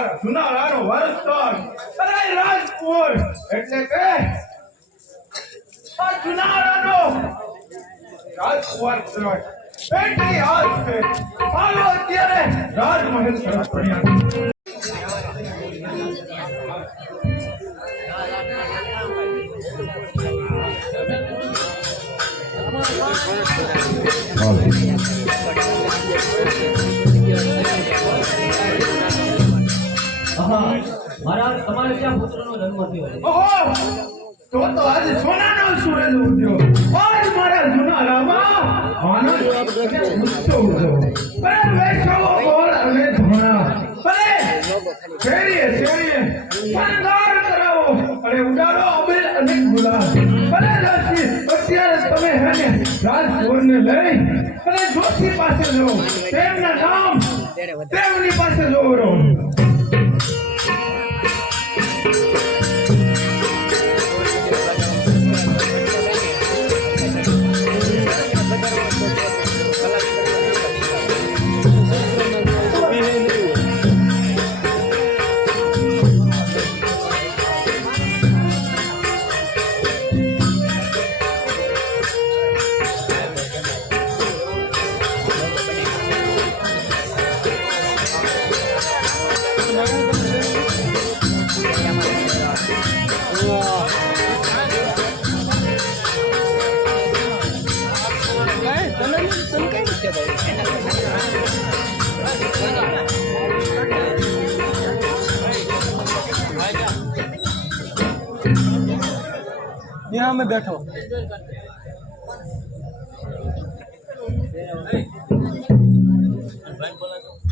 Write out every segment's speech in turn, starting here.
મારા જુનાળાનો વરસતર અરે રાજકુંવર એટલે કે આ જુનાળાનો રાજકુંવર કહેવાય. એટલે આજ છે હાલો અત્યારે રાજમહેલ તરફ પડ્યા. મારા તમારે ક્યાં પુત્રનો જન્મ થયો? ઓહો, તો આજે સોનાનો સૂરજ ઉદ્યો. આજ મારા જુનાળામાં આનંદ અને ઉત્સવ ઉદ્યો. અરે વૈષ્ણવો બોલ અને ધોણા અરે શેરીએ શણગાર કરાવો અને ઉડાડો અબીલ અને ગુલાલ. અરે રાજજી અત્યારે તમે હેને રાજકુંવરને લઈ અને જોશી પાસે જાઓ. તેમના નામ તેમની પાસે જોવો રહો. यहाँ में बैठो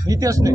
हितेश ने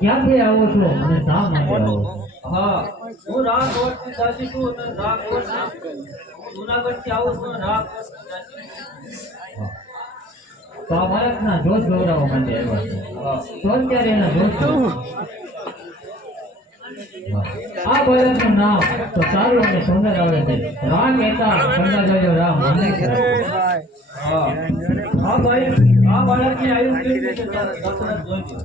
ક્યાંથી આવો છો અને શા માટે આવો? હા, હું રાજકોટથી દાદી છું અને રાજકોટ જુનાગઢથી આવું છું અને તો આ બાળકના જોશ ગૌરવવા માટે આવ્યા છે. તો અત્યારે એના જોશ આ બાળકનું નામ તો સારું અને સુંદર આવે છે. રામ કહેતા કંડાજો રામ મને હા આ બાળકની આયુ કેવી રીતે દશરથ જોઈ.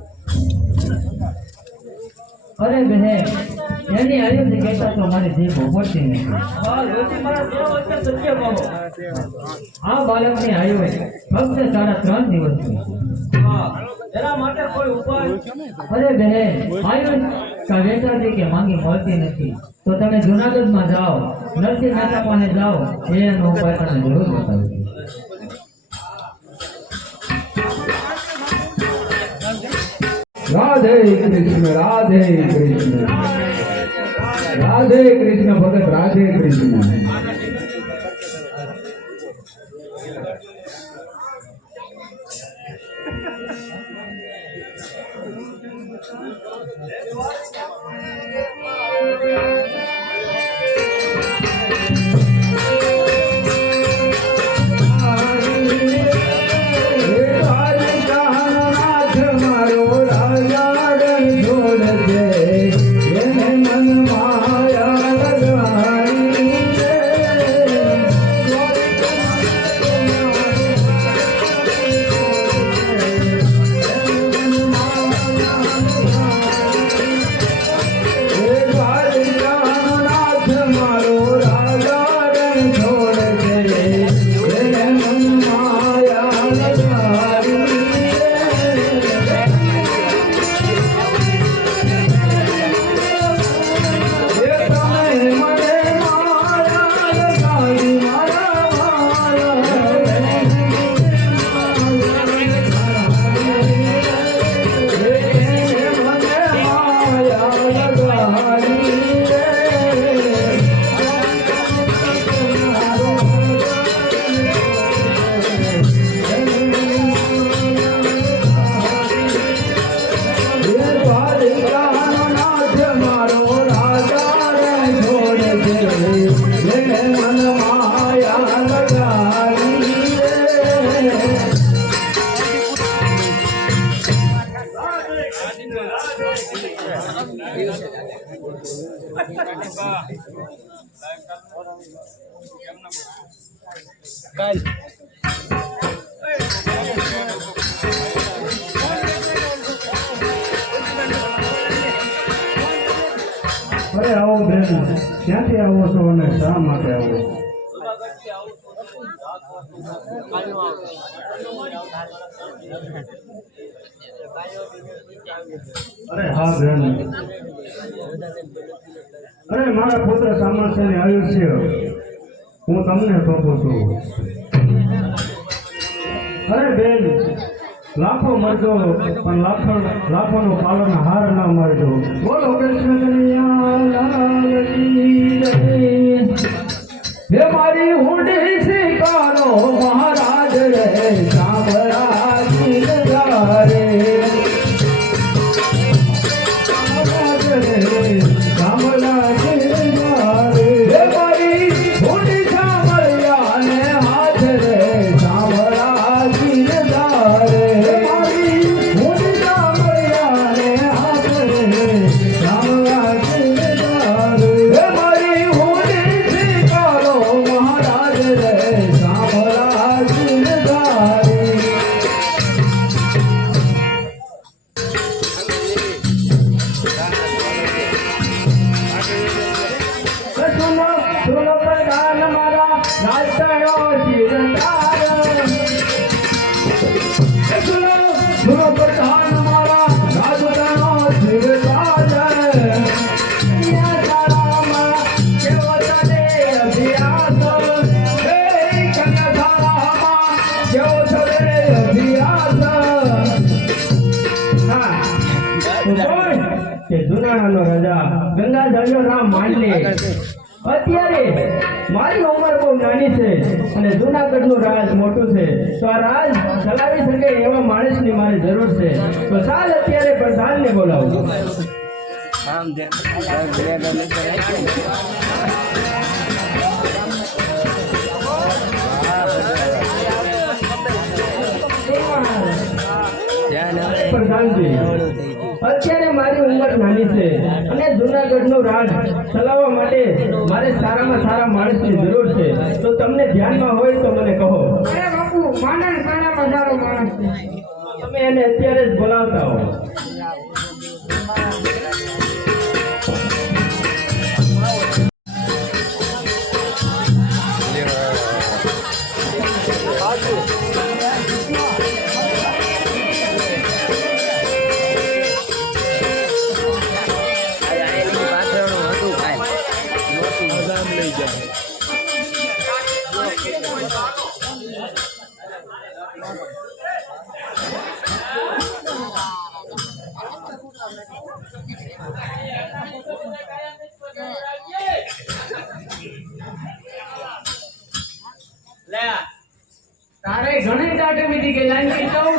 અરે બહેન એની આયુ થી કહેતા તો મારી જીભ ઉભરતી નથી. હા લોચી મારા દેવ વચ્ચે સત્ય કહો. આ બાળકની આયુ ફક્ત 3.5 દિવસની. હા એના માટે કોઈ ઉપાય? અરે બહેન આયુ કાવેતાજી કે માંગી મળતી નથી. તો તમે જુનાગઢમાં જાઓ, નરસિંહ મહેતા પાસે જાઓ, એનો ઉપાય તમને જરૂર બતાવું. राधे कृष्ण राधे कृष्ण राधे कृष्ण भगत राधे कृष्ण. કાલ અરે આવો બેન, ક્યાંથી આવો છો અને શા માટે આવો? અરે હા બેન, અરે મારા પુત્ર સામર્થ્યને આયુષ્ય હું તમને સોંપું છું. અરે બેન, લાખો મરજો પણ લાખોનો પાલન હાર ના મરજો. બોલો કૃષ્ણ કનૈયા લાલ કી જય. હે મારી હુંડી સ્વીકારો મહારાજ રે, સાંભળા ગીરધારે. મહારાજ રે, સાંભળા ગીરધારે. હે મારી હુંડી સાંભળ્યા ને હાથ રે, સાંભળા ગીરધારે. હે મારી હુંડી સાંભળ્યા ને હાથ રે, સાંભળા ગીરધારે. હે મારી હુંડી સ્વીકારો મહારાજ રે, સાંભળા ગીરધારે. સુનો સુનો પ્રધાન મારા રાજ્યો ચિરંતાર. સુનો સુનો પ્રધાન મારા રાજ્યો ચિરંતાર. કન્યાધારામાં કેવો ચાલે અભિયાસ. હે કન્યાધારામાં કેવો ચાલે અભિયાસ. હા કે જુનાણાનો રાજા ગંગાધરનો રામ માંડલે અત્યારે મારી ઉંમર બહુ નાની છે અને જુનાગઢનું રાજ મોટું છે, તો આ રાજ ચલાવી શકે એવા માણસની મારે જરૂર છે. તો ચાલ અત્યારે પ્રધાનને બોલાવું. પ્રધાનજી, અત્યારે મારી ઉંમર નાની છે અને જુનાગઢનું રાજ ચલાવવા માટે મારે સારામાં સારા માણસની જરૂર છે. તો તમને ધ્યાનમાં હોય તો મને કહો. અરે બાપુ, માનન કાનામાં સારો માણસ છે. તમે એને અત્યારે જ બોલાવતા હો. તારે ઘણી દાટે મીધી કે લાઈન કરી દઉં.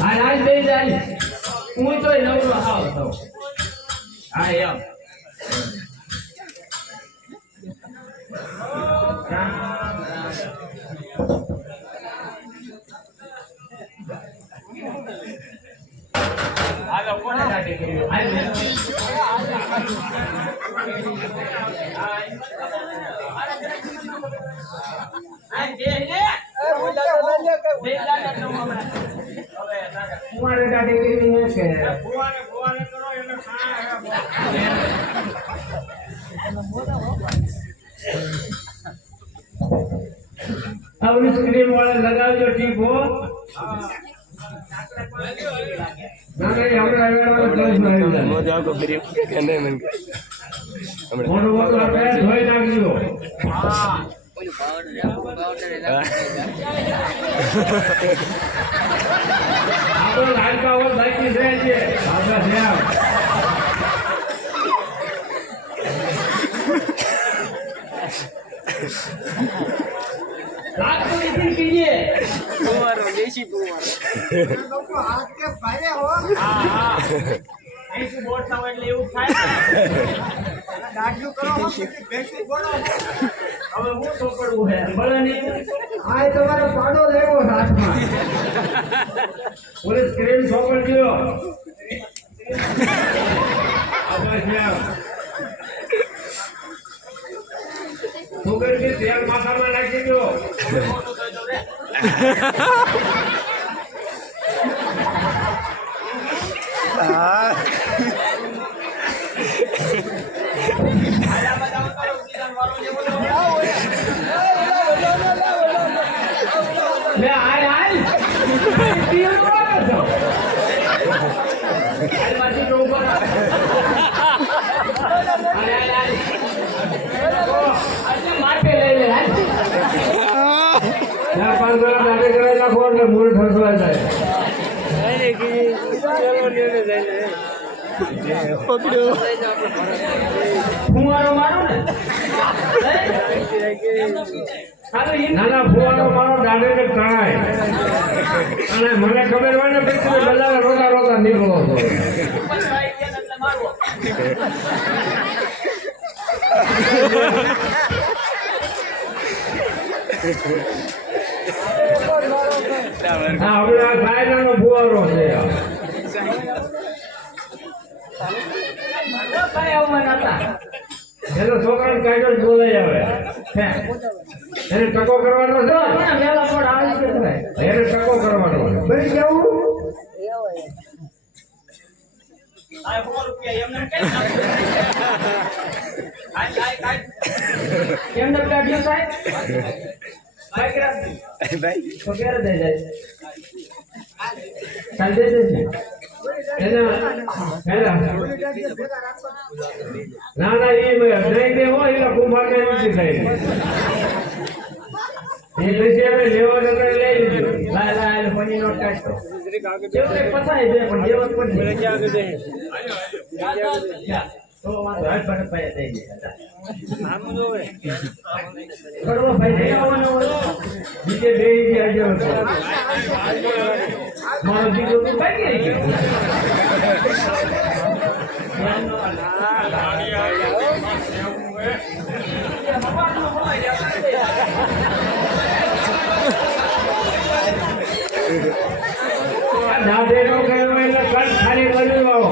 હા લાઈન દઈ જાય. હું તો નવરો આવ તો. હા એમ. હાલો કોને દાટે કર્યું? હાલ કુંવારે દાઢી કરી છે કે હવે સ્ક્રીન વાળા લગાવજો. ઠીક હો. ના નહીં, હમણાં મોટું મોટું આપણે ધોઈ નાખજો. આપણો લાડકા ઓર બાકી છે છે આપણા ધ્યાન. રાત को इसी कीजिए कुंवर देसी कुंवर લોકો હાથ કે ભારે હો. હા હા ऐसी बोट ना એટલે એવું થાય. દાઢિયું કરો હો, બેસી બોલો. હવે હું ચોપડવું છે ભલે નહીં. આ તમારો પાડો લેવો હાથમાં. પોલીસ સ્ક્રીન ચોપડ ગયો. આપણે ધ્યાન. લે આય તીર મારો છો આય માટી નો ઉપર આય આજે માટે લઈ લે ના પાંચ જણા દાડે કરાવી નાખો એટલે મૂળ ઠસવાઈ જાય અરે કે ચલો લેને જાય પકડ્યો ફુવારો મારો ને નાના ફુવારો મારો દાડે ને તણાય અને મને ખબર હોય ને પછી બધા રોતા રોતા નીકળો હતો હા હવે આ કાયદાનો ફુવારો છે એનો છોકરાને કાયદો જ બોલાય આવે એને ટકો કરવાનો છે એને ટકો કરવાનો બની જવું કેમ ન કાઢ્યો સાહેબ ભાઈ તો ક્યારે દઈ જાય કાલ દઈ દેશે ના ના એ નહીં દે હોય એટલે કુંભાર ને નથી થઈ એ પછી અમે લેવા નગર લઈ લીધું લાય લાય ફોની નોટ કાઢતો જેવું પસાય છે પણ જેવું પણ તો વાંધો હાથ પર પાય થઈ ગયા કરવો ભાઈ નહીં આવવાનો બીજે બે ગયા હતો મારો દીકરો તો ભાગી ગયો દાદે નો ગયો એટલે કટ ખાલી કર્યું આવો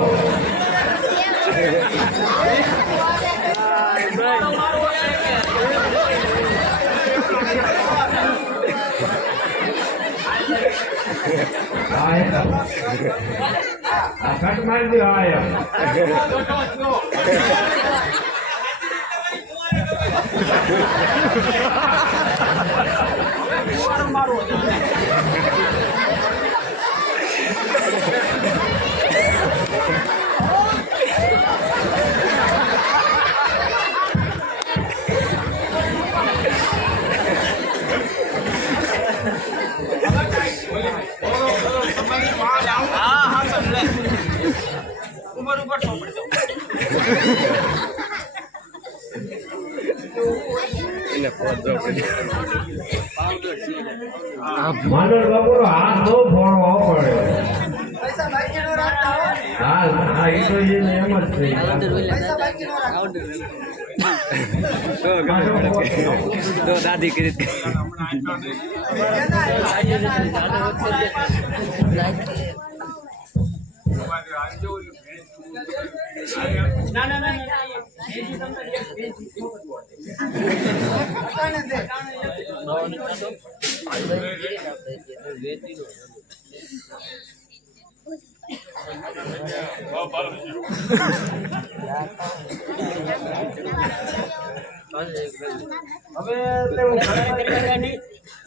કટ મારી દો આયા માનવ બાપુનો હાથ બહુ ફોડવો પડે હા હા એ તો એમ જ તો દાદી કરી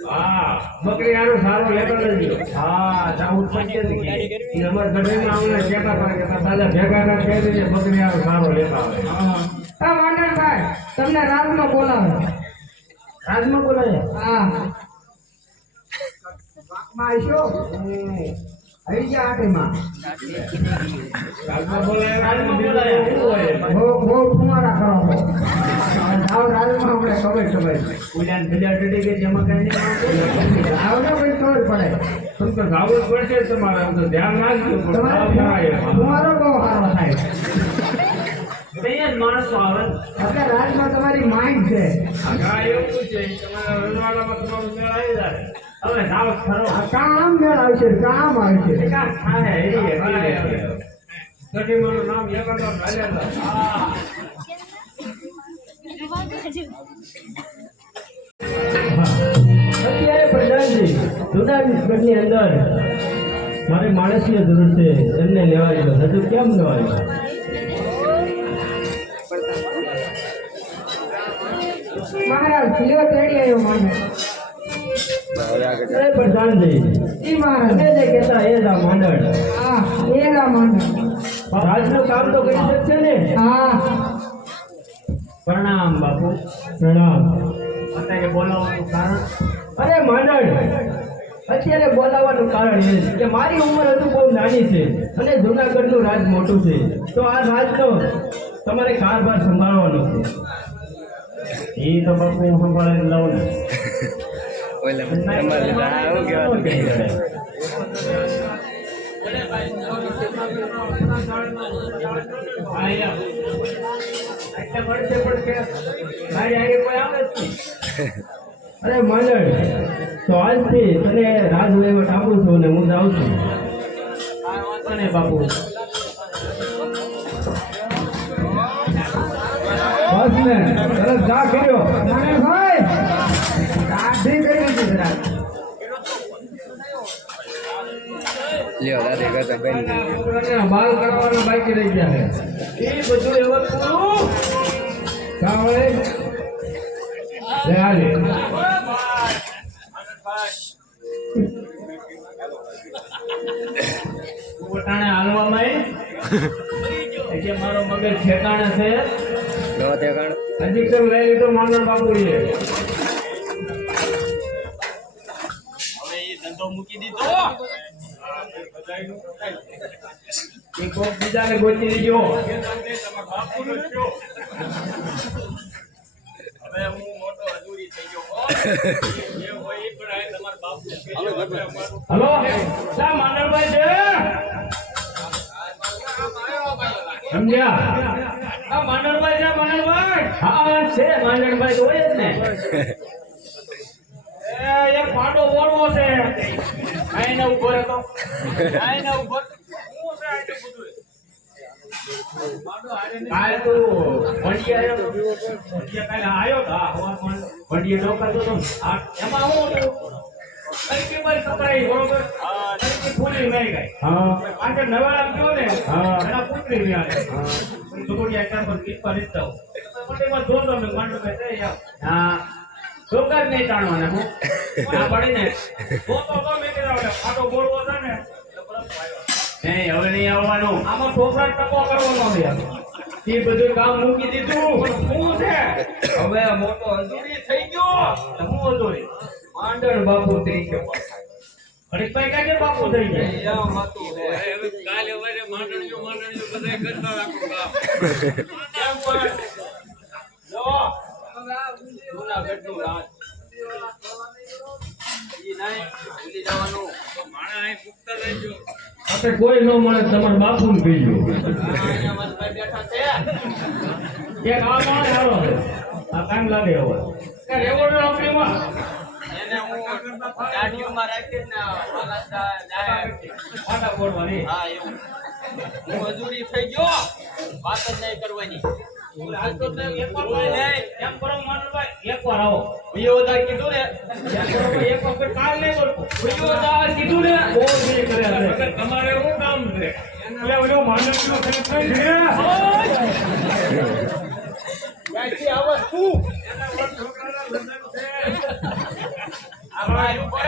હા બકરી આનો સારો લેતા લેજો હા જાવું પડશે ને અમાર ગઢેમાં આવને કેતા હતા કે દાદા ભેગા ના કહી દેજે બકરી આનો સારો લેતા આવે હા વાંડરભાઈ તમને રાજમાં બોલાવે રાજમાં બોલાવે હા વાકમાં આશો આવી ગયા આટેમાં રાજમાં બોલાય બહુ કુમારા કરો આવ રાજમાં આપણે ખબર ઉડાન બીજા ડડી કે જમા કરીને આવને કોઈ ખબર પડે તમ તો જાવું જ પડશે તમારે આમ તો ધ્યાન રાખજો તમારો બહુ સારો થાય બે માણસો આવે એટલે રાજમાં તમારી માઇન્ડ છે આ એવું છે તમારા રજવાડામાં તમારું મેળ આવી જાય હવે જાવ ખરો કામ મેળ આવશે કામ આવશે વિકાસ થાય એની ગઢીમાનું નામ એકાદો ચાલ્યા હતા અત્યારે પ્રધાનજી જુનાગઢની અંદર મારે માણસની જરૂર છે, એમને લેવા ગયો. હજુ કેમ ન આવ્યો? મહારાજ લ્યો તેડી આવ્યો મને. અરે પ્રધાનજી, ઈ મહારાજ તમે જે કહેતા એ જ આ માંડળ. હા એલા મને. રાજનું કામ તો કરી શકશે ને? હા પ્રણામ બાપુ, પ્રણામ. અત્યારે બોલાવવાનું કારણ? અરે માંડળ, અત્યારે બોલાવવાનું કારણ એ છે કે મારી ઉંમર હજુ બહુ નાની છે અને જુનાગઢનું રાજ મોટું છે, તો આ રાજનો તમારે કારભાર સંભાળવાનો છે. એ તો બાપુ હું સંભાળીને લઉં ને. ઓલા તમારે આવું કેવાનું અરે માંડળ, તો આજથી તને રાજ વહીવટ આપું છું ને હું જાઉં છું. અને બાપુ બસ ને તરત જા કર્યો. મને ભાઈ રાધી કરી દીધી જરા. લ્યો દાદી કરતા બેન બાલ કરવાના બાકી રહી ગયા છે. એ બધું એવા પૂરું કામ હોય. લે હાલે. પોતાને હાલવામાં એટલે મારો મગજ ઠેકાણે છે. લો તે કણ હજી તો લઈ લીધો માંગણ બાપુ એ. એ કોક બીજાને ગોતી લીધો. હલો, શા માંડણભાઈ છે? સમજ્યા? આ માંડણભાઈ છે, માંડણભાઈ. હા છે, માંડણભાઈ તો હોય જ ને. એક પાડો બોલવો છે. આઈને ઉભો રહેતો. આઈને ઉભો. કાલે તો ભંડિયા કાલે આવ્યો તો. ભંડિયા નોકરતો હતો. એમાં હું હતું? તરીકે ભાઈ સપરાઈ બરોબર. તરીકે ફૂલી લઈ ગઈ. આજે નવાડા ગયો ને એના પુત્રી રહ્યા. છોકરીયા ચાર પર કિસ્સા લીધા. મોટેમાં જોતો મેં માંડવે હા છોકર નહીં તાણવાના હું ના પડીને તો મેં કીધા ફાટો બોલવો છે ને નહીં હવે નહીં આવવાનું. આમાં છોકરા ટકો કરવાનો છે. એ બધું કામ મૂકી દીધું. શું છે હવે મોટો અધૂરી થઈ ગયો. હું અધૂરી માંડણ બાપુ તરીકે હરીશભાઈ કાકે બાપુ થઈ ગયા. કાલે વારે માંડણીઓ બધા કરતા રાખો કામ કેમ પણ જો જૂનાગઢનું રાજ ઈ નહીં ભૂલી જવાનું. માણા અહીં પુખ્તા રહેજો આપણે કોઈ ન મળે તમારા બાપુને કહીજો. અહીંયા મારા ભાઈ બેઠા છે એક આ માણસ હારો છે. આ કામ લાગે હવે કે રેવો ને આપણીમાં એને હું દાઢીઓમાં રાખી ને વાલા જાય ફાટા ફોડવાની. હા એવું હું અધૂરી થઈ ગયો વાત જ નહીં કરવાની રાજકોટ ને એકવાર ભાઈ એમ કરો માંડણભાઈ એકવાર આવો. વિયોદા કીધું ને એક વખત કાલ નહીં બોલતો. વિયોદા કીધું ને બહુ નહીં કરે છે. તમારે શું કામ છે એટલે ઓલો માંડણનો ખેલ થઈ છે. ક્યાંથી આવે તું આ ભાઈ ઉપર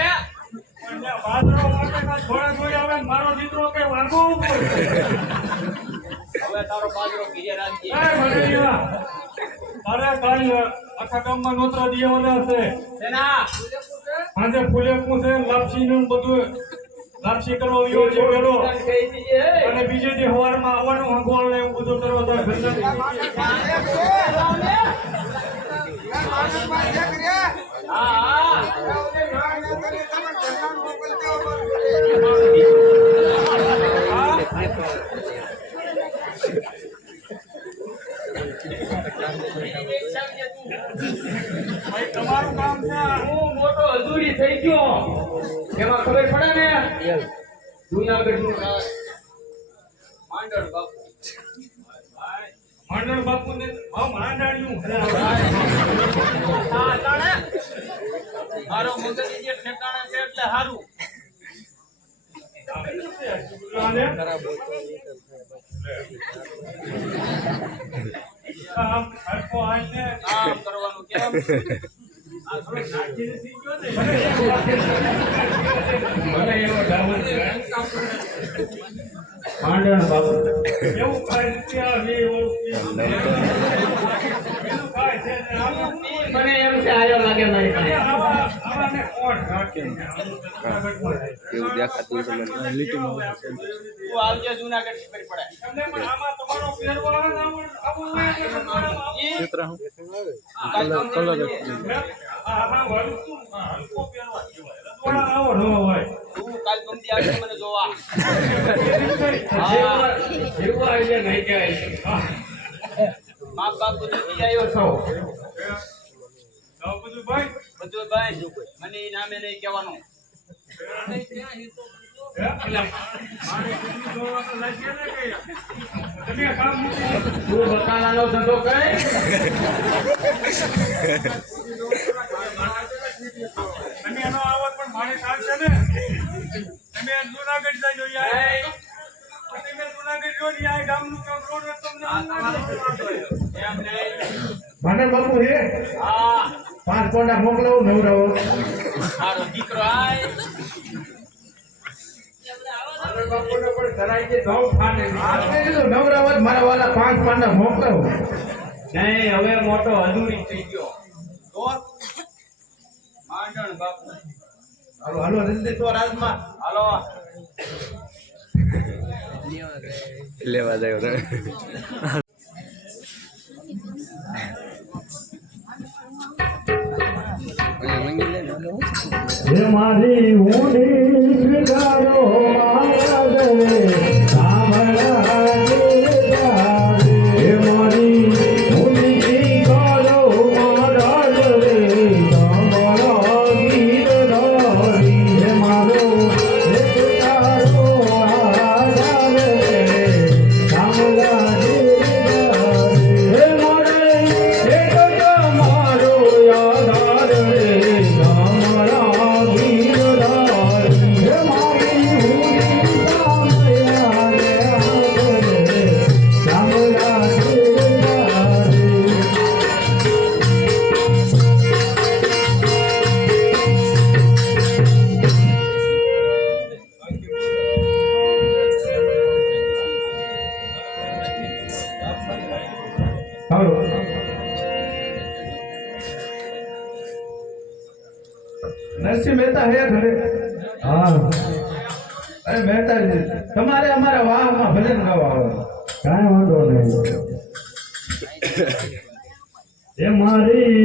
બાદરો વાટેકા થોડા થોડા હવે મારો દીકરો કે વાગો ઉપર. હવે તારો બાજરો ઘીરે રાખજે અરે કાલ આખા ગામમાં નોતરા દિયાવાના હશે. સેના આજે ફૂલેકું છે, લાપસી નું બધું લાપસી કરવા આવ્યો છે પેલો. કહી દીજે અને બીજે દી સવારમાં આવવાનું હંગવાળ ને એવું બધું કરવા તાર ઘરના હા તમારું કામ છે. હું મોટો અધૂરી થઈ ગયો એમાં ખબર પડે ને જૂનાગઢનું રાજ માંડણ બાપુ માંડણ બાપુ ને માંડાણ્યું હા તાણે મારો મગજ જે ઠેકાણે છે એટલે કરતા સારું કામ કરવાનું કેમ આ થોડું નાખીને શીખ્યો ને મને એવો ડાઉન છે માંડણ બાપુ એવું કાંઈ ત્યાં બી એવું કાંઈ છે ને આમાં મને એમ છે આયો લાગે મારી પાસે આવાને કોણ રાખે એવું દેખાતું છે મને લીટીમાં તું આવજે જુનાગઢ ખબર પડે તમને પણ આમાં તમારો પહેરવા આવું હોય કે તમારામાં ચિત્ર હું આમાં વળતું હલકો પહેરવા કહેવાય રજવાડા આવો ન હોય તું કાલ ગમતી આવજે મને જોવા એવું આઈડિયા નહીં કે બાપ બાપુ નથી આવ્યો છો આવું બધું ભાઈ બધું ભાઈ મને ઈ નામે નહીં કહેવાનું તમે કામ મૂકી તું બકાલાનો ધંધો કરે તમે એનો આવત પણ મારે ચાલશે ને તમે જુનાગઢ જાજો યાર તમે જુનાગઢ જો ને આ ગામનું કામ રોડ તમને એમ નહીં મને બાપુ હે હા 5 કોંડા મોકલાવું નવરાવો મારો દીકરો આય બાપુને પણ ધરાઈ કે ઘઉં ખાને આ કીધું નવરાવો મારા વાલા 5 પાંડા મોકલાવો નહીં હવે મોટો અધૂરી થઈ ગયો તો માંડણ બાપુ હાલો હાલો જલ્દી તો રાજમાં હાલો લેવા જાય હે મારી ઊંડી સ્વીકારો મારા ગલે સાંભળા હે મારી ઊંડી સ્વીકારો મારા ગલે સાંભળા ગીત ધારી હે મારો સ્વીકારો મારા ગલે સાંભળા હે મારે એક તમારો યાદ રે નરસિંહ મહેતા હે ઘરે હા અરે મહેતાજી તમારે અમારા વાહમાં ભજન ગાવા આવે કાંઈ વાંધો નહીં એ મારી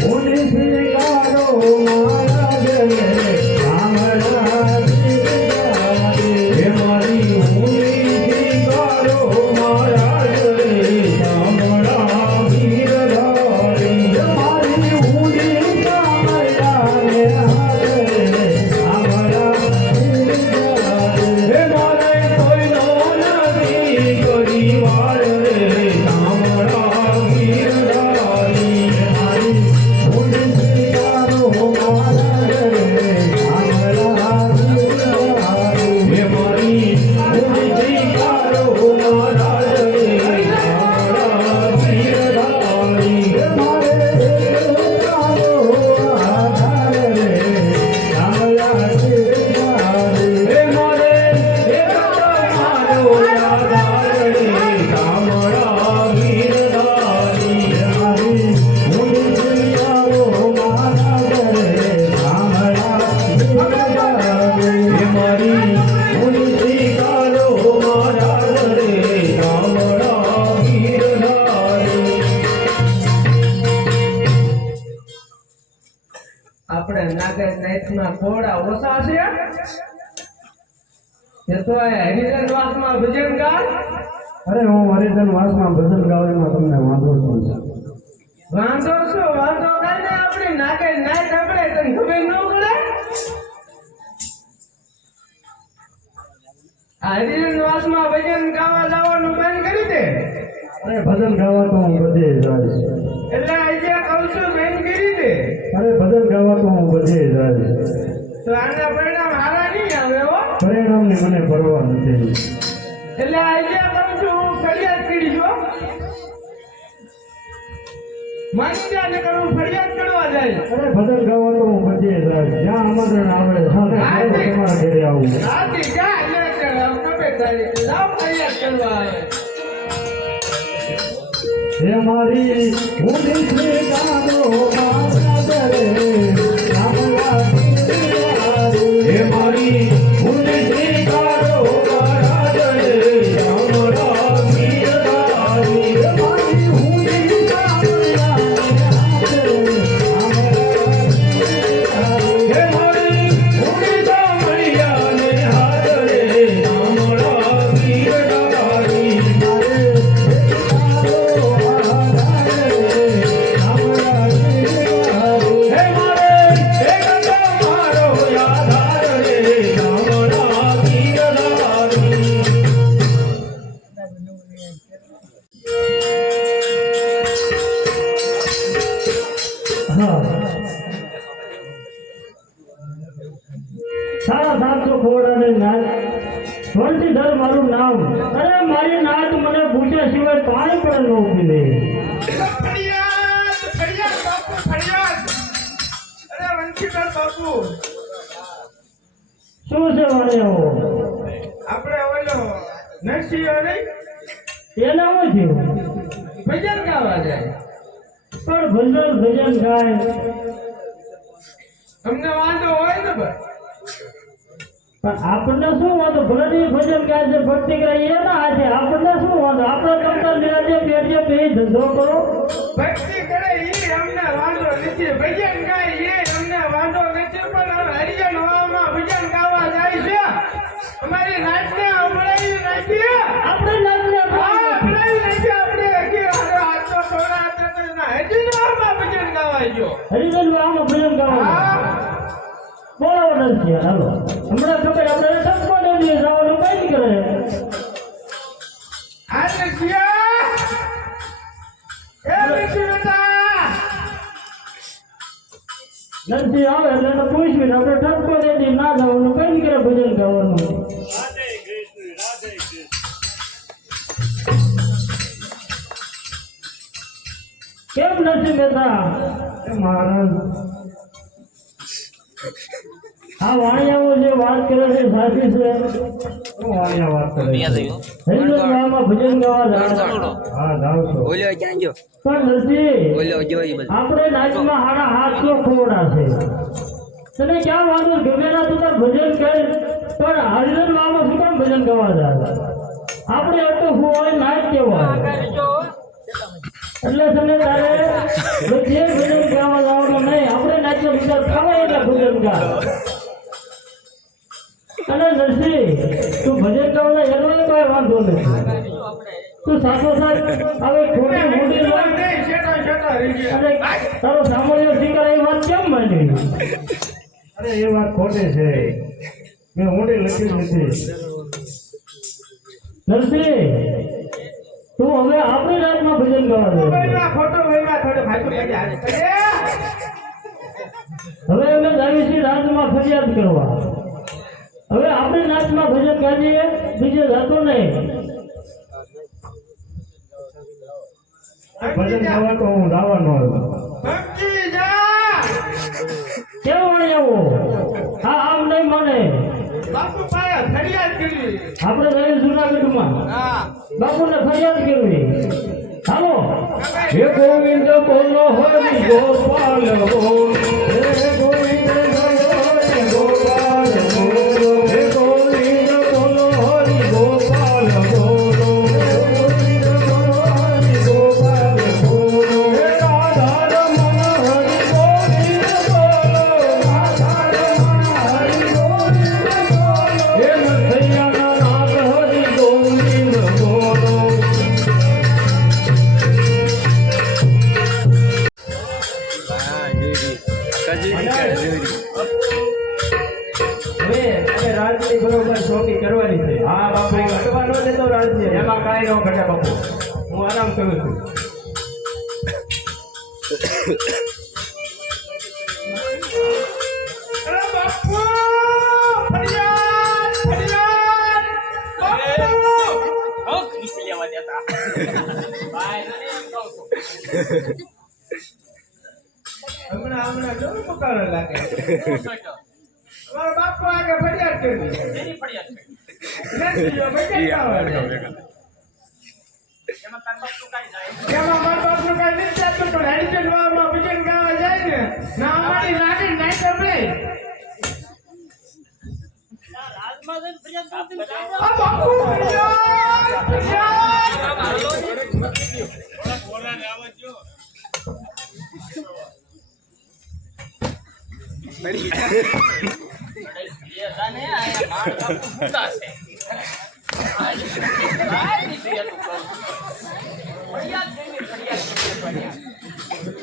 ભૂલી સ્વીકારો મારા ગલે સાંભળા એ મારી ભૂલી સ્વીકારો મારા ગલે સાંભળા ગીરધારી મારી ભૂલી સાંભળા આપણે નાગર નાઈટમાં થોડા ઓછા છે એ તો હરિજન વાસમાં ભજન ગા અરે હું હરિજન વાસમાં ભજન ગાવામાં તમને વાંધો છું વાંધો શું વાંધો કાઈ ને આપણે નાગર નાઈટ આપણે તને ખબર ન પડે આ હરિજન વાસમાં ભજન ગાવા જવાનું બંધ કરી દે અરે ભજન ગાવા તો હું બધે જઈશ એટલે આજે કહું છું બંધ કરી દે અરે ભજન ગાવા તો હું બધે જઈશ તો આના પરિણામ હારા નહીં આવે હો. પરિણામની મને પરવા નથી. એટલે આજે કરું છું હું ફરિયાદ કરી છો માની ત્યાં ને કરું ફરિયાદ કરવા જાય અરે ભજન ગાવા તો હું બચી જાય. જ્યાં આમંત્રણ આવે સાથે તમારા ઘરે આવું. રાતી જા લે કબે થાય લાવ ફરિયાદ કરવા આવે હે મારી ઊંડી છે ગાનો મારા દરે હે મારી ઊંડી છે ગાનો મારા દરે અમારા વીરદારી હે મારી ઊંડી હે મારી ઊંડી દામડિયાને હાથરે અમારા વીરદારી સાડા 700 ખોડાને નાચ વંશીધર મારું નામ. અરે મારી નાચ મને પૂછ્યા સિવાય પાણી પણ ન ઉભી દે. ફરિયાદ ફરિયાદ બાપુ ફરિયાદ અરે વંશીધર બાપુ શું છે મારે એવો આપણે ઓલો નરસિંહ નહીં એના શું થયું? ભજન ગાવા જાય પણ ભજન ગાય તમને વાંધો હોય ને ભાઈ પણ આપણને શું વાંધો? ભલે ભજન ગાય છે ભક્તિ કરે એના હાથે આપણને શું વાંધો? આપણે કરતા લેજે પેટે બે ધંધો કરો. ભક્તિ કરે એ અમને વાંધો નથી ભજન ગાય એ અમને વાંધો નથી પણ હરિજન હવામાં ભજન ગાવા જાય છે અમારી નાચને અમરાઈ નાખીએ આપણે નાચને અમરાઈ નાખીએ આપણે હજી હાથો ટોળા હતા હરિજન હવામાં ભજન ગાવા ગયો હરિજન આમાં ભજન ગાવા હા બોલાવો નથી. હાલો હમણાં ખબર આપણે ટપકો દઈએ જવાનું કઈ નહીં કરે. આ નરસિંહ એ નરસિંહ બેટા નથી આવે એટલે એને પૂછવી આપણે ટપકો દઈએ ના જવાનું કઈ નહીં કરે ભજન ગાવાનું. કેમ નથી બેટા? મહારાજ આ વાણિયાઓ જે વાત કરે છે સાચી છે. શું વાણિયા વાત કરે છે? હરિજન ગામમાં ભજન ગાવા જાવ. હા જાવ છો બોલ્યો ક્યાં ગયો? પણ નથી બોલ્યો જો એ બધું. આપણે નાચમાં હાડા 700 ખોડા છે. તને ક્યાં વાંધો? ગમે ના તું તાર ભજન કર પણ હરિજન ગામમાં શું કામ ભજન ગાવા જાય? આપણે એટલું શું હોય નાચ કેવા એટલે તને તારે જે ભજન ગાવા જવાનું નહીં. આપણે નાચનો વિચાર ખવાય એટલે ભજન ગા. અને નરસિંહ તું ભજન ગાવા એનો કોઈ વાંધો નથી. તું સાથોસાથ હવે ખોટી મોટી વાત નહીં શેઠા શેઠા રહી ગયા અને તારો સામાન્ય શિકાર એ વાત કેમ માની? અરે એ વાત ખોટી છે. મેં ઊંડી લખી નથી. નરસિંહ તું હવે આપણી રાતમાં ભજન ગાવા દે. ખોટો વહીમાં થોડે ભાગી ગયા હવે અમે જાવી છીએ રાતમાં ફરિયાદ કરવા. હવે આપણી નાચમાં ભજન ગાજીએ બીજે જાતો નહીં. ભજન ગાવા તો હું ગાવાનો આવ્યો. ભક્તિ જા કેમ વળી આવો? હા આમ નહીં મને. બાપુ પાસે ફરિયાદ કરી આપણે રહી જુનાગઢમાં હા બાપુને ફરિયાદ કરવી. હાલો હે ગોવિંદ બોલો હરિ ગોપાલ બોલ. હે ગોવિંદ બોલો હરિ ગોપાલ બોલો. હે ગોવિંદ બોલો હરિ ગોપાલ બોલો. હે ગોવિંદ બોલો હરિ ગોપાલ બોલો. હે રાધા રમણ હરિ ગોવિંદ બોલો. રાધા રમણ હરિ ગોવિંદ બોલો. હે નથૈયાના નાથ હરિ ગોવિંદ બોલો. હા જોઈ કજરી કરે જોઈ. હવે અમે રાજની બરોબર શોખી કરવાની છે. હા બાપુ ઘટવા ન દેતો રાજની. એમાં કાંઈ ન ઘટે બાપુ. હું આરામ કરું છું. અરે બાપુ હમણાં જોયું પુકારો લાગે મારો બાપુ આગળ ફરિયાદ કરી એની ફરિયાદ છે. નથી જો બચત આવે એમાં તાર બાપનું કાંઈ જાય. એમાં મારા બાપનું કાંઈ નથી થતું પણ હેરિટેજ વાળામાં ભજન ગાવા જાય ને ના અમારી લાગે નહીં સાંભળે આ બાપુ એ જાને આયા માર બાપુ ભૂતા છે. કાંઈ નથી એનું કહું. ફરિયાદ જોઈને ફરિયાદ.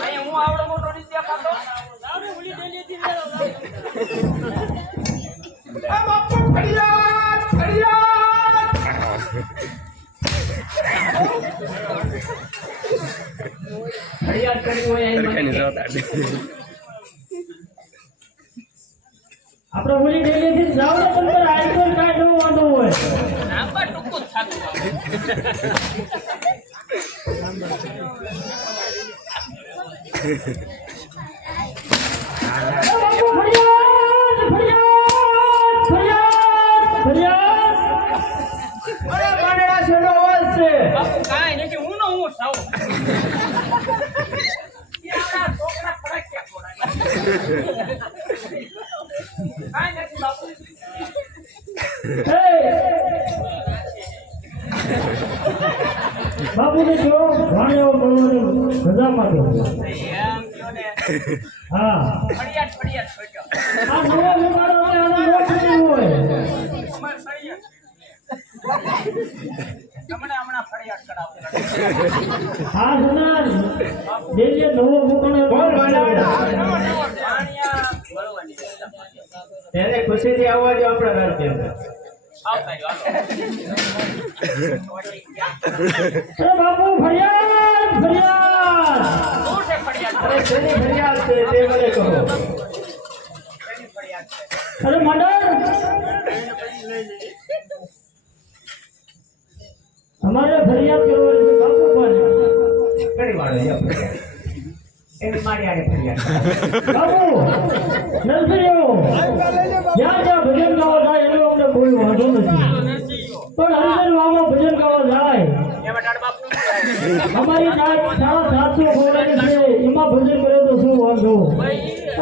અહીંયા હું આવડો મોટો નથી દેખાતો. આ બાપુ ફરિયાદ ફરિયાદ ફરિયાદ કરી હોય અહીં તડકાની મને કે. જોતા આપણે ઓલી ડેલીથી જાવ ને તમને આઈપીએલ કાંઈ ન વાંધો હોય નામ્બર ટૂંકું જ થતું હોય. બાપુ ફરિયાદ ફરિયાદ ફરિયાદ ફરિયાદ અરે બાંધડા છેડો અવાજ છે બાપુ કાંઈ નથી. હું થાઉં. એ આપણા છોકરા ફરક્યા છોડાય. કાંઈ નથી બાપુ. બાપુને જો ભાણે એવો બોલવાની રજા માંગે એમ કયો ને. હા ફરિયાદ ફરિયાદ કરજો. આ નવો મુકારો કે આનો લોટ નહીં હોય અમારે ફરિયાદ. તમને હમણાં ફરિયાદ કરાવો. આ જનાર ડેલીએ નવો મુકાનો બોલ ભાણા પાણીયા ભરવાની છે. એને ખુશીથી આવવા જો આપણે રાત કેમ આવતા રહ્યો, હાલો. અરે બાપુ ફરિયાદ ફરિયાદ શું છે ફરિયાદ? અરે શેની ફરિયાદ છે તે મને કહો શેની ફરિયાદ છે? અરે મંડળ અમારે ફરિયાદ કરવાની છે બાપુ પાસે ઘણી વાર હોય ફરિયાદ એની મારી આને ફરિયાદ બાપુ નથી એવું જ્યાં જ્યાં ભજન ગાવા જાય એનો અમને કોઈ વાંધો નથી પણ હરિજન વાળો ભજન ગાવા જાય એમાં તારા બાપનું શું થાય? અમારી નાચ 750 ખોરાની છે એમાં ભજન કરે તો શું વાંધો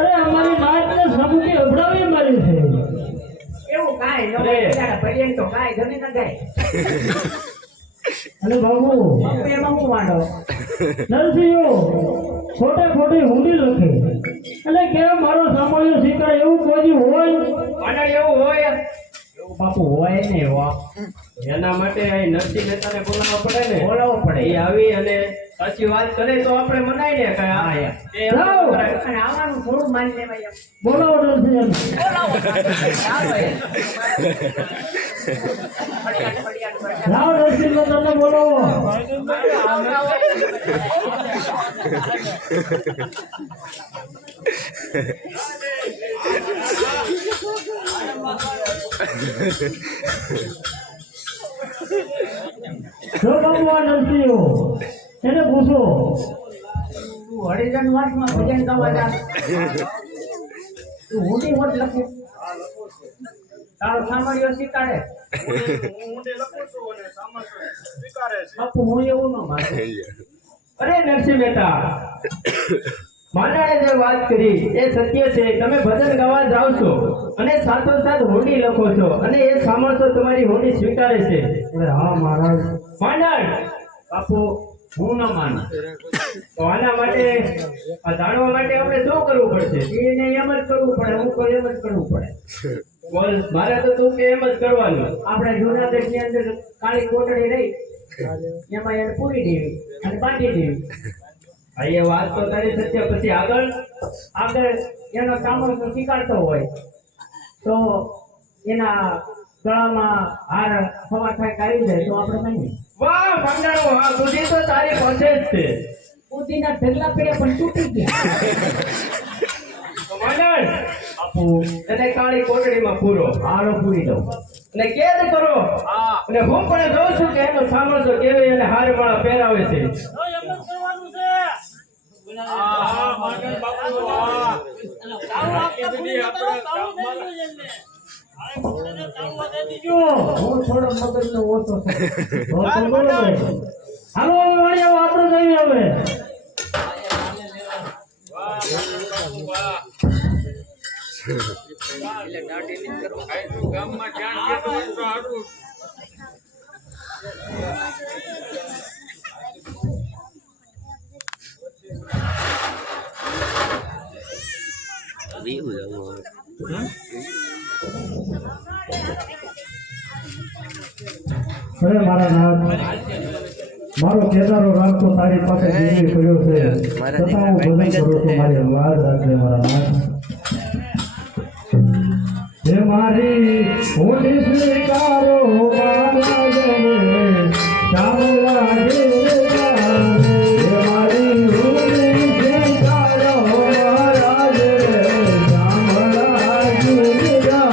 અરે અમારી નાચને સબૂતી અભડાવી મારી છે એવું કાંઈ ન અરે. હોય. બિચારા ભજન તો કાંઈ ગમે ન ગાય. અને બાબુ બાપુ એમાં હું વાંધો? નરસિંહો ખોટે ખોટી હુંડી લખે એટલે કે મારો સાંભળ્યો શીખર એવું કોઈ હોય અને એવું હોય એવું બાપુ હોય ને એવો. એના માટે અહીં નરસિંહ નેતાને બોલાવવા પડે ને બોલાવવો પડે. એ આવી અને સાચી વાત કરે તો આપણે મનાય ને કે હા, યાર. એ એમ જાઓ. કરાય. અને આવવાનું થોડું માની લેવાય એમ. બોલાવો નરસિંહ બોલાવો. ચાલો એ. ફરિયાદ ફરિયાદ ફરિયાદ. લાવ નરસિંહ તમને બોલાવો જો બાબુ આ નરસિંહો એને પૂછો તું હરિજન વાસમાં ભજન ગાવા જા. તું ઊંડી હોત લખે. તારો સાંભળ્યો શીખાડે. બાપુ હું એવું ન માનું. અરે નરસિંહ મહેતા માંડાણે જે વાત કરી એ સત્ય છે. તમે ભજન ગાવા જાઓ છો અને સાથોસાથ હોડી લખો છો અને એ સાંભળશો તમારી હોડી સ્વીકારે છે. અરે હા મહારાજ માંડણ બાપુ હું ન માનું. તો આના માટે આ જાણવા માટે આપણે શું કરવું પડશે? એને એમ જ કરવું પડે. હું કોઈ એમ જ કરવું પડે. બોલ મારે તો તું કે એમ જ કરવાનું. આપણે જુનાગઢ ની અંદર કાળી કોટડી રહી એમાં એને પૂરી દેવી અને બાંધી દેવી. હા, એ વાત તો તારી સત્ય. પછી આગળ આગળ એનો સામર્થ્ય સ્વીકારતો હોય તો એના ગળામાં હાર સવાર થાય આવી જાય તો આપણે માનીએ. વાહ માંડણો, આ બુદ્ધિ તો તારી પાસે જ છે. બુદ્ધિના ઢગલા પડ્યા પણ તૂટી ગયા. તો માંડણ એને કાળી કોટડીમાં પૂરો હારો પૂરી દઉં. અને કેદ કરો. હા. અને હું પણ જોઉં છું કે એનો સામર્થ્ય કેવી અને હારમાળા પહેરાવે છે. આ માંડણ બાપુ આ બાકી બધી આપણા ગામમાં હું થોડો મગજનો ઓછો છું. તો બોલો ભાઈ. હાલો હવે વાળી આવો, આપણે જઈએ હવે. વાહ વાહ ગામમાં જાણ કેટલું તો સારું View dong. અરે મારા નાથ, મારો કેદારો રાખતો તારી પાસે જીવી પડ્યો છે, છતાં હું ભજન કરું છું. મારી લાજ રાખજે મારા નાથ. હે મારી હોડી સ્વીકારો મારા જને, ચામલા દેવતા. હે મારી હોડી સ્વીકારો મારા જને, ચામલા દેવતા.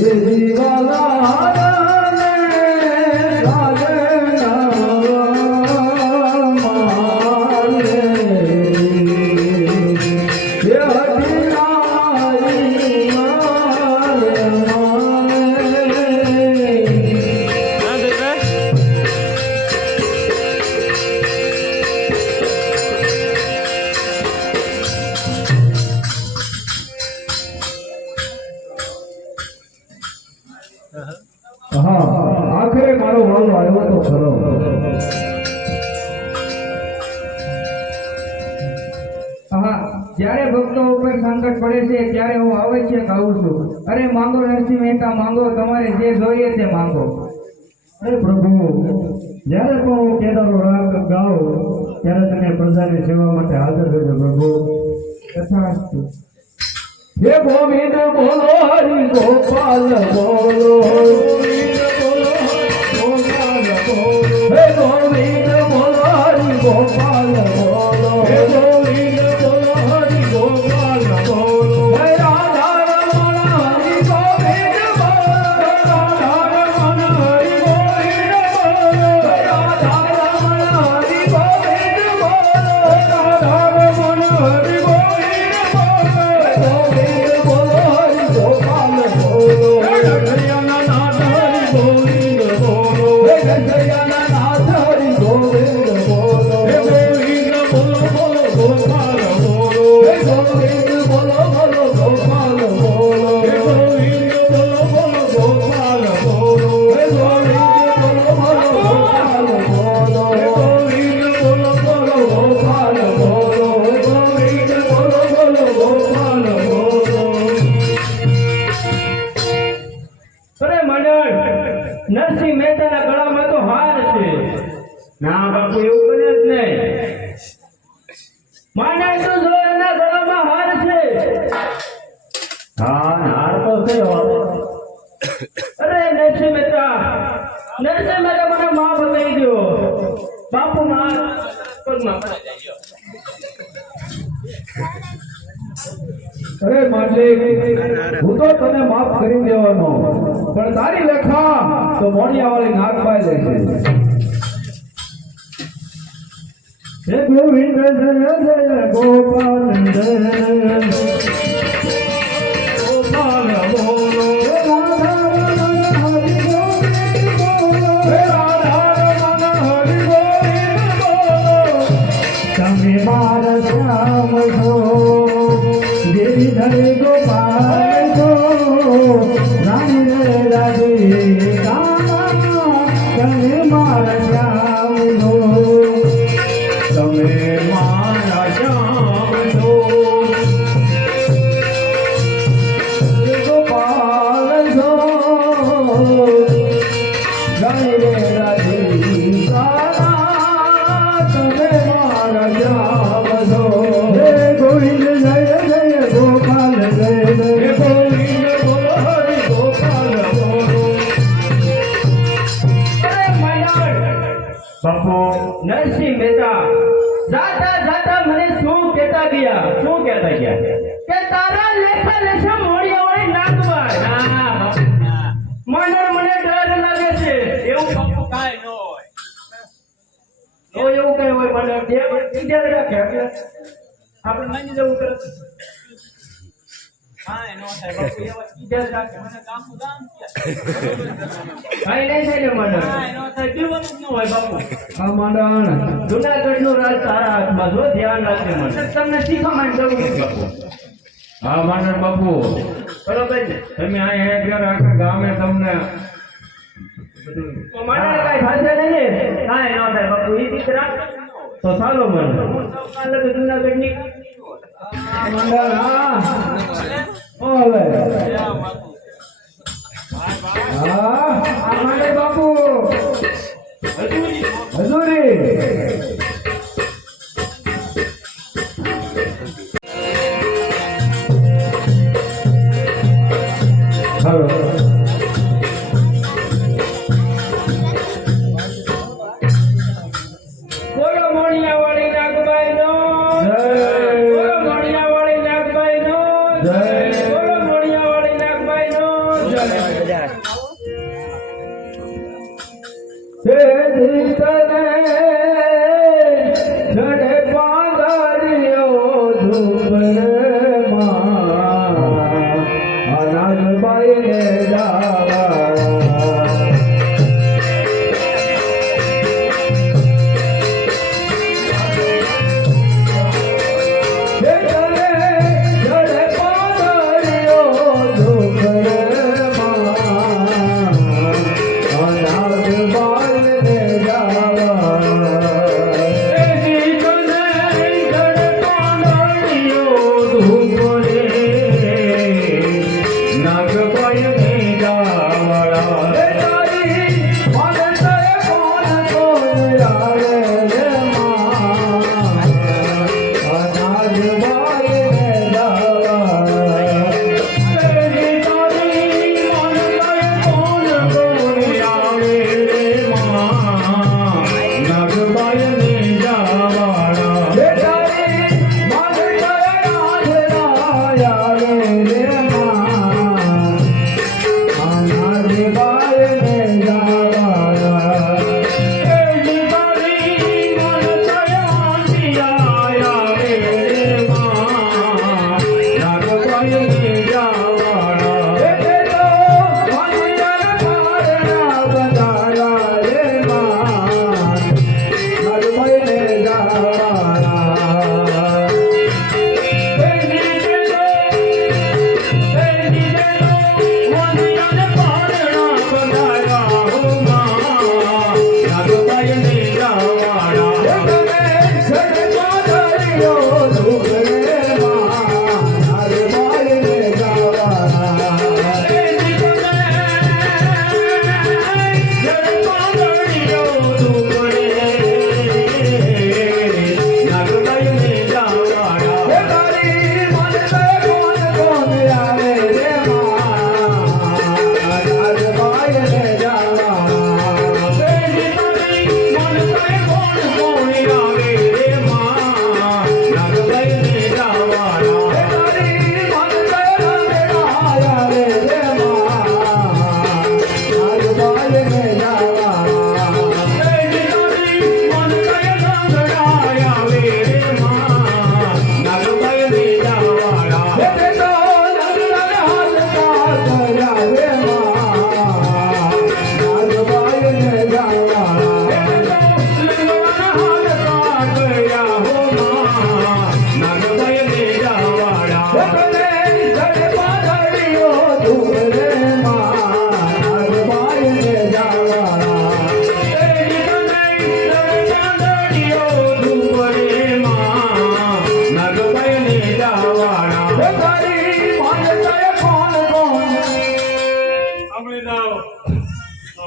ये दीवाना હા આખરે મારો વાલો આવ્યો તો ખરો. હા જ્યારે ભક્તો ઉપર સંકટ પડે છે ત્યારે હું અવશ્ય કહું છું, અરે માંગો નરસિંહ મહેતા માંગો, તમારે જે જોઈએ તે માંગો. અરે પ્રભુ, જ્યારે પણ હું કેદારો રાગ ગાઉં ત્યારે તમે પ્રજાની સેવા માટે હાજર રહેજો પ્રભુ. તથાસ્તુ. હે ગોવિંદ બોલો હરિ ગોપાલ બોલો, હે ગોવિંદ બોલો હરિ ગોપાલ બોલો, હે ગોવિંદ બોલો હરિ ગોપાલ બોલો, હે રાધા રમણ હરિ ગોવિંદ બોલો, રાધા રમણ હરિ ગોવિંદ બોલો, રાધા રમણ હરિ ગોવિંદ બોલો, રાધા રમણ હરિ ગોવિંદ બોલો, ગોવિંદ બોલો હરિ ગોપાલ બોલો, હે ગણ્યાના નાથ હરિ ગોવિંદ બોલો, હે ગણ્યાના નાથ હરિ ગોવિંદ બોલો, હે ગોવિંદ બોલો બોલો ગોપાલ બોલો, હે ગોવિંદ બોલો બોલો ગોપાલ બોલો, હે ગોવિંદ બોલો બોલો ગોપાલ બોલો, હે ગોવિંદ બોલો બોલો ગોપાલ બોલો, હે ગોવિંદ બોલો બોલો ગોપાલ બોલો, હે ગોવિંદ બોલો બોલો ગોપાલ બોલો. અરે મંડળ, નરસિંહ મહેતાના ગળામાં તો હાર છે. ના બાપુ, એવું બને જ નહીં. માને તો જો એના ગળામાં હાર છે. હા હાર તો થયો. અરે નરસિંહ મહેતા મને માફ કરી દો. બાપુ માં પગમાં પડી જાય. અરે માલિક, હું તો તને માફ કરી દેવાનો, પણ તારી લેખા તો મોડિયા વાળી નાક પાય દેશે. હે ગોવિંદ જય જય ગોપાલ જય ગોપાલ બોલો, હે રાધા રમણ હરિ ગોવિંદ બોલો, હે રાધા રમણ હરિ ગોવિંદ બોલો, તમે મારા શ્યામ છો, ગિરિધર ગોપાલ છો, રાણી રે રાધિકા, તમે મારા શ્યામ છો, તમે મારા શ્યામ છો, ગોપાલ છો, રાણી રે રાધિકા, તમે મારા શ્યામ છો. હે ગોવિંદ જય જય ગોપાલ જય હે જય ગોવિંદ બોલો હરિ ગોપાલ બોલો. અરે મંડળ, બાપુ નરસિંહ મહેતા જાતા જાતા મને શું કહેતા ગયા કે તારા લેખા લેખા મોડિયા વાળી નાકમાં. ના મંડળ, મને ડર લાગે છે. એવું બાપુ કાંઈ ન હોય. તો એવું કઈ હોય મંડળ, બે વિચાર રાખે આપણે માની જવું તરત. કાંઈ ન થાય બાપુ, એવા વિચાર રાખે. મને કામનું દાન કાંઈ નહીં થાય ને મંડળ, કાંઈ ન થાય. પીવાનું જ ન હોય બાપુ. આ માંડણ જુનાગઢનું રાજ તારા હાથમાં, જો ધ્યાન રાખજે મને. તમને શીખામણ કરવું છે બાપુ. હા માંડણ બાપુ, બરોબર ને? તમે આ હેડગર આખા ગામે તમને તો મને કાંઈ થશે નહીં ને? કાંઈ ન થાય બાપુ, એ રીત રાખ તો ચાલો મને. કાલે તો જુનાગઢની માંડણ હા ઓલે હા આ માંડણ બાપુ હજુરી હાલો બોલો મોડિયા વાળી નાગબાઈ નો જય. બોલો મોડિયા વાળી નાગબાઈ નો જય. બોલો મોડિયા વાળી નાગબાઈ નો જય. નાગભાઈ ને જાવાળા એ તારી માનતા કોણ કોણ આવે રે માં નાગભાઈ ને જાવાળા એ તારી માનતા કોણ કોણ આવે રે માં નાગભાઈ ને જાવાળા એ તારી માનતા આંધળા આવે રે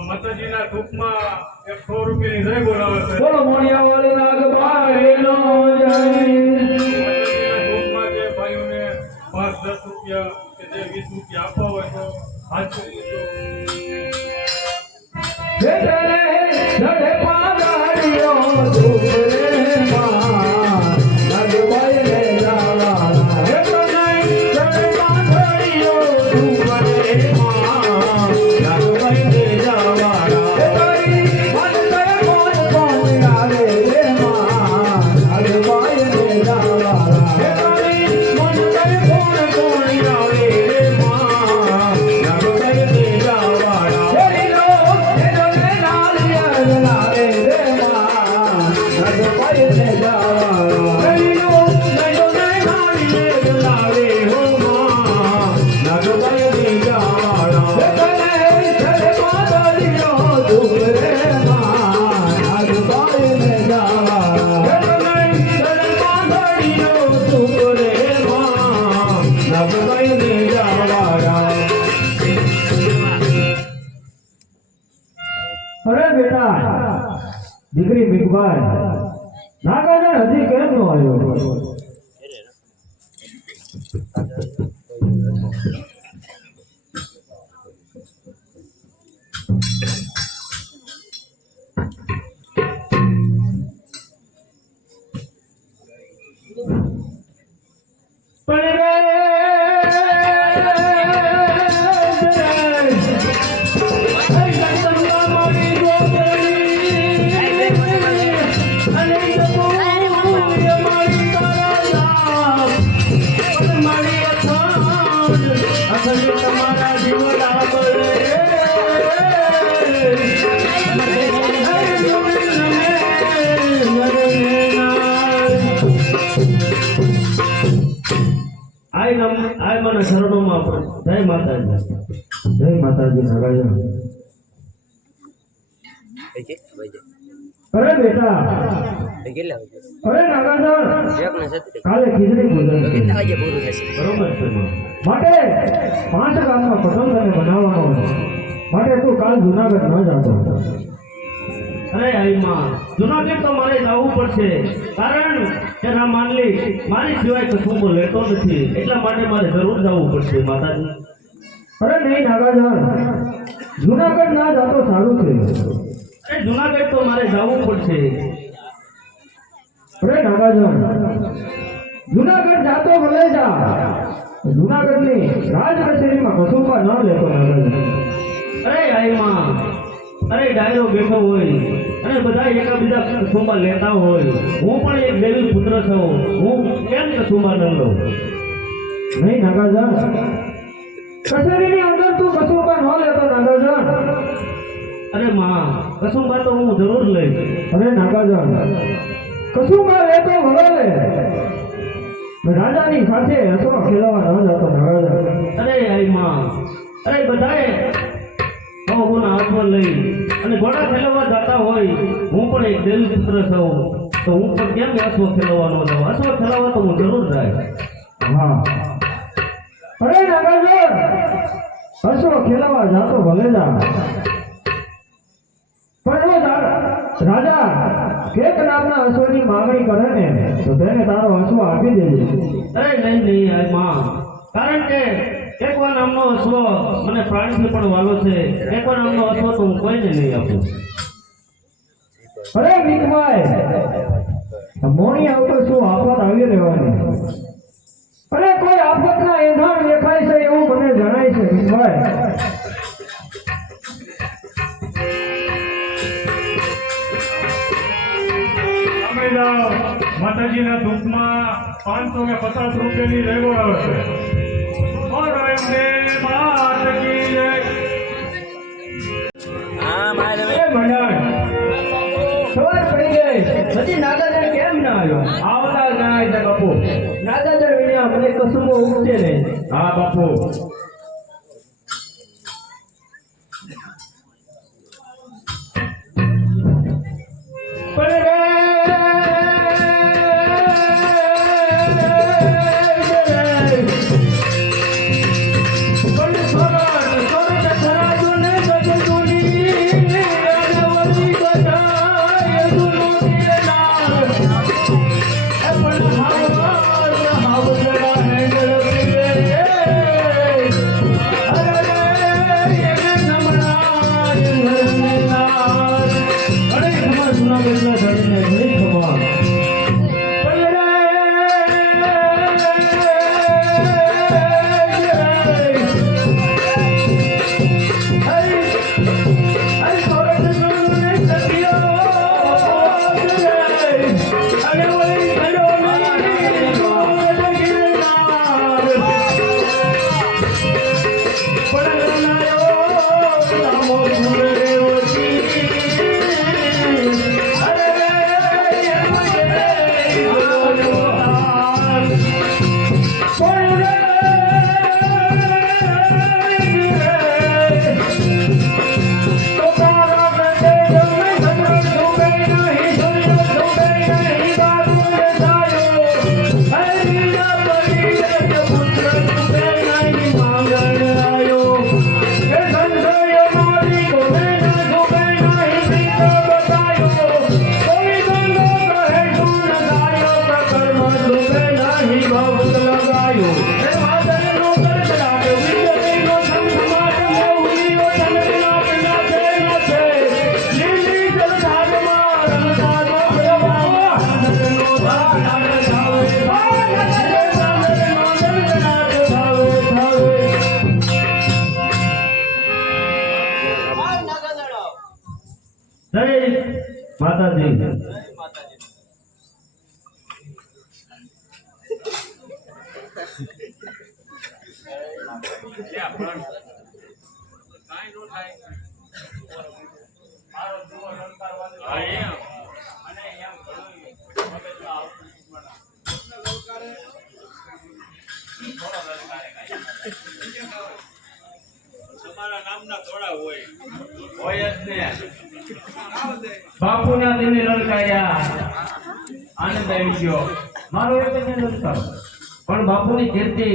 માતાજીના ધૂપમાં 100 રૂપિયાની જય બોલાવે છે. બોલો મોણિયા વાળી નાગભાઈ નો જય. માતાજીના ધૂપમાં જે ભાઈઓને 5-10 રૂપિયા કે જે 20 રૂપિયા આપવા હોય તો હાથ કરી હે તને લડે પાદાડીઓ ધૂપ રે માં નાગભાઈ ને જાવાળા હે તને લડે પાદાડીઓ ધૂપ રે માં નાગભાઈ ને જાવાળા હે તારી માનતા કોણ કોણ આવે રે માં નાગભાઈ ને જાવાળા હે તારી માનતા કોણ કોણ આવે રે માં નાગભાઈ ને જાવાળા હે લીલો હે ડોલે લાલિયા લાવે રે માં નાગભાઈ ને જાવાળા હે લીલો હે ડોલે લાલિયા લાવે હો માં નાગભાઈ ને જાવાળા હે તને ચલે પાદરીઓ ધૂપ રે માં નાગભાઈ ને જાવાળા હે તને ચલે પાદરીઓ ધૂપ રે માં નાગભાઈ ને જાવાળા. અરે બેટા દીકરી મીઠભાઈ નાગાજન હજી કેમ નો આવ્યો? તમારા જીવન આય મને શરણોમાં જય માતાજી. જય માતાજી. નાગાજન ભાઈ અરે બેટા, કેટલા અરે નાગાજન, એક ને 37 કાલે ખીચડી પૂજન છે. કેટલા વાગે પૂરું થશે બરોબર છે. માટે 5 ગામનો પસંદ તને બનાવવાનો છે. માટે તું કાલ જુનાગઢ ન જતો. અરે આઈમાં જુનાગઢ તો મારે જવું પડશે, કારણ કે ના માનલી મારી સિવાય કશું લેતો નથી, એટલા માટે મારે જરૂર જવું પડશે માતાજી. અરે નહીં નાગાજન, જુનાગઢ ના જતો સારું છે. અરે જુનાગઢ તો મારે જવું પડશે. અરે નાગાજન, જુનાગઢ જાતો ભલે જા, જુનાગઢની રાજ કચેરીમાં કસુંબા ન લેતો નાગાજન. અરે આઈમાં અરે ડાયરો બેઠો હોય અને બધા એકાબીજા કસુંબા લેતા હોય, હું પણ એક દેવી પુત્ર છું, હું કેમ કસુંબા ન લઉં? નહીં નાગાજન, કચેરીની અંદર તું કસુંબા ન લેતો નાગાજન. અરે માં કસુંબા તો હું જરૂર લઈશ. અરે નાગાજન, કસુંબા લેતો ભલે લે, રાજાની સાથે હસો ખેલવા ન જતો નાગાજન. અરે આઈમાં અરે બધાએ બહુના હાથમાં લઈ અને ઘોડા ખેલવા જતા હોય, હું પણ એક દેવી પુત્ર છું, તો હું પણ કેમ અશ્વ ખેલવાનો જાઉં? અશ્વ ખેલવા તો હું જરૂર જાય. હા, અરે નાગાજન, હસો ખેલવા જાતો ભલે જા, પણ જો રાજા કેક નામના હસોની માંગણી કરે ને તો તેને તારો હસો આપી દેજે. અરે નહીં નહીં આઈમાં, કારણ કે એકવા નામનો અશ્વ મને પ્રાણીથી પણ વાલો છે, એકવા નામનો અશ્વ તો હું કોઈને નહીં આપું. અરે વીકભાઈ, મોણી આવતો શું આફત આવી રહેવાની? અરે કોઈ આફતના એંધાણ દેખાય છે એવું મને જણાય છે વીકભાઈ. માતાજીના ધૂપમાં 550 રૂપિયાની રેગો આવે છે. ઓર એમને માત કી જય. હા મારે એ મંડળ, સવાર પડી ગઈ, હજી નાગાજન કેમ ના આવ્યો? આવતા જ ના છે બાપુ. નાગાજન વિના મને કસુંબો ઉગશે નહીં. હા બાપુ. પણ રે માતાજી. તમારા નામના થોડા હોય જ ને. બાપુના દિને લલકાર્યા આનંદ આવી ગયો મારો એક જ લલકારો પણ બાપુની કીર્તિ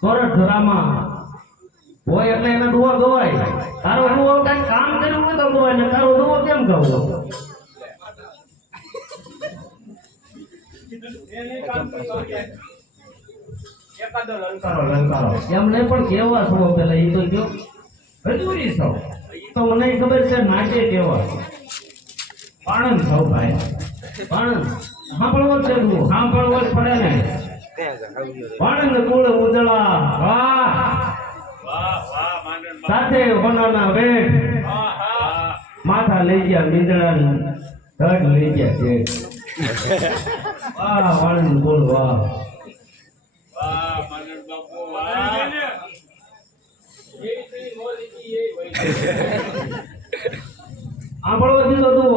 સોરઠ ધરામાં હોય એટલે એના દુઆ ગવાય તારો દુઆ કઈ કામ કર્યું હોય તો ગવાય ને તારો દુઆ કેમ ગવો એકાદો લલકારો એમને પણ કેવા છો પેલા એ તો કયો હજુરી છો એ તો મને ખબર છે નાચે કેવા પાણંદ છો ભાઈ પાણંદ સાંભળવો જ છે સાંભળવો જ પડે ને પાણંદ કુળ ઉજળા વાહ સાથે હોનાના વેઠ માથા લઈ ગયા મીંદડાનું ધડ લઈ ગયા છે વાહ પાણંદ કુળ વાહ સાંભળવો દીધો તું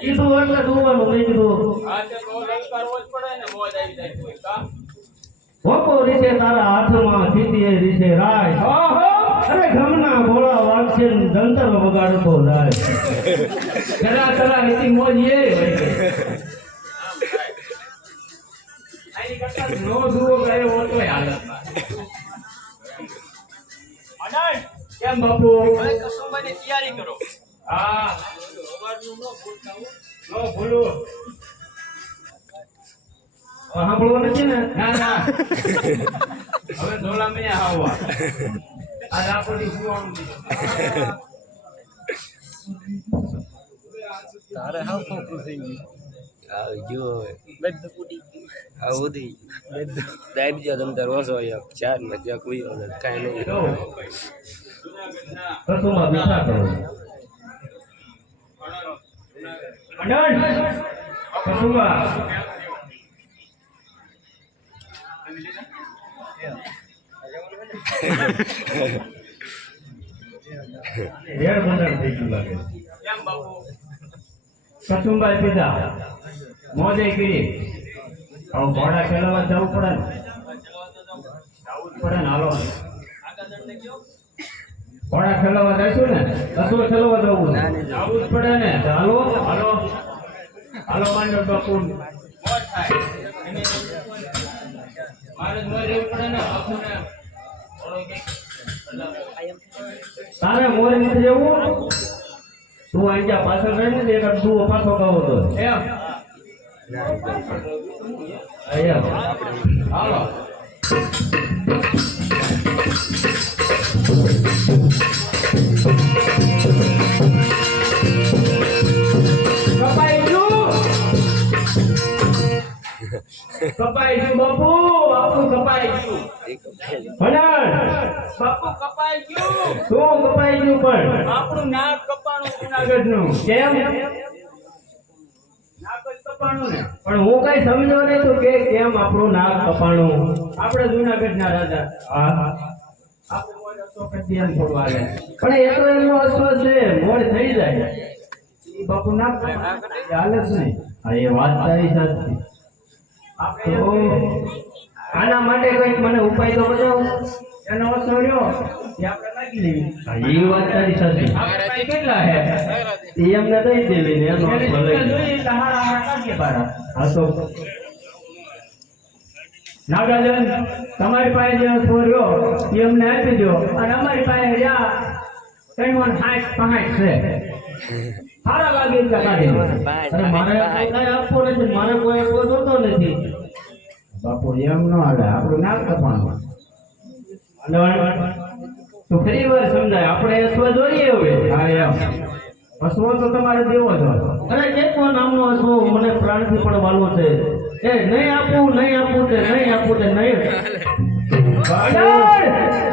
કીધું એટલે દુવાનું નહીં કીધું ભોપો રીસે તારા હાથમાં જીતીએ રીસે રાય અરે ઘમના ભોળા વાગશે જંતર વગાડતો જાય કરા કરા રીતિ મોજ એ નો દુઓ ગાયો હોતો હાલત કેમ બાપુ કસુંબાની તૈયારી કરો હા અવાજનું નો ભૂલતા નો ભૂલું સાંભળવો નથી ને ના ના હવે ધોલા મેં આવવા આજ આપણને સુવાનું તારે હાવ ફોકસ થઈ ગયું જો બધું ફૂટી આવું થઈ દાઈ બીજા તમ તાર ઓછો ચાર ને ત્યાં કોઈ કાંઈ નહીં કસુમાં બેઠા કરો કસુમાં રેડ બંધન થઈ ગયું લાગે કેમ બાપુ કસુંબાઈ પીધા મોજે કરી હવે ઘોડા ખેલવા જવું પડે ને જવું જ પડે ને હાલો ઘોડા ખેલવા જઈશું ને કસું ખેલવા જવું જવું જ પડે ને તો હાલો હાલો હાલો માંડો બાપુ મોજ થાય મારે મોજ રહેવું પડે ને બાપુને થોડો કંઈક તારે મોરે નથી જવું તું અહીં જા પાછળ રહી ને એક દુઓ પાછો ગાવો તો એમ અહીંયા હાલો કપાઈ ગયું બાપુ બાપુ કપાઈ ગયું ભણાર બાપુ કપાઈ ગયું શું કપાઈ ગયું પણ આપણું નાક કપાણું જુનાગઢ નું કેમ નાક જ કપાણું ને પણ હું કઈ સમજો નહીં તો કે કેમ આપણું નાક કપાણું આપણે જુનાગઢ ના રાજા હા આપણે મોજ ચોકડ ધ્યાન થોડું હાલે પણ એ તો એમનો અસર છે મોડ થઈ જાય ઈ બાપુ નાક કપાણું એ હાલે જ નહીં હા એ વાત તારી સાચી આપણે તો આના માટે કઈક મને ઉપાય તો બતાવો એનો અસર રહ્યો એ આપણે લાગી લેવી હા, એ વાત તારી સાચી આપણે ભાઈ કેટલા હે એ એમને દઈ દેવી ને એનો એની ભલે. ચિંતા જોઈએ એટલે હારા હારા કાઢીએ બારા હા તો નાગાજન તમારી પાસે જે અસર રહ્યો એ અમને આપી દો અને અમારી પાસે રહ્યા 360 છે સારા લાગે એટલે કાઢી લો. અરે મારે કઈ આપવો નથી મારે કોઈ આપવો જોતો નથી બાપુ એમ ન હાલે આપણું નાક કપાણું તો ફરી વાર સમજાય આપણે અશ્વ જોઈએ હવે હા એમ અસવો તો તમારે દેવો જ હોય. અરે કેવો નામનો અશ્વ મને પ્રાણથી પણ વાલો છે એ નહીં આપું તે નહીં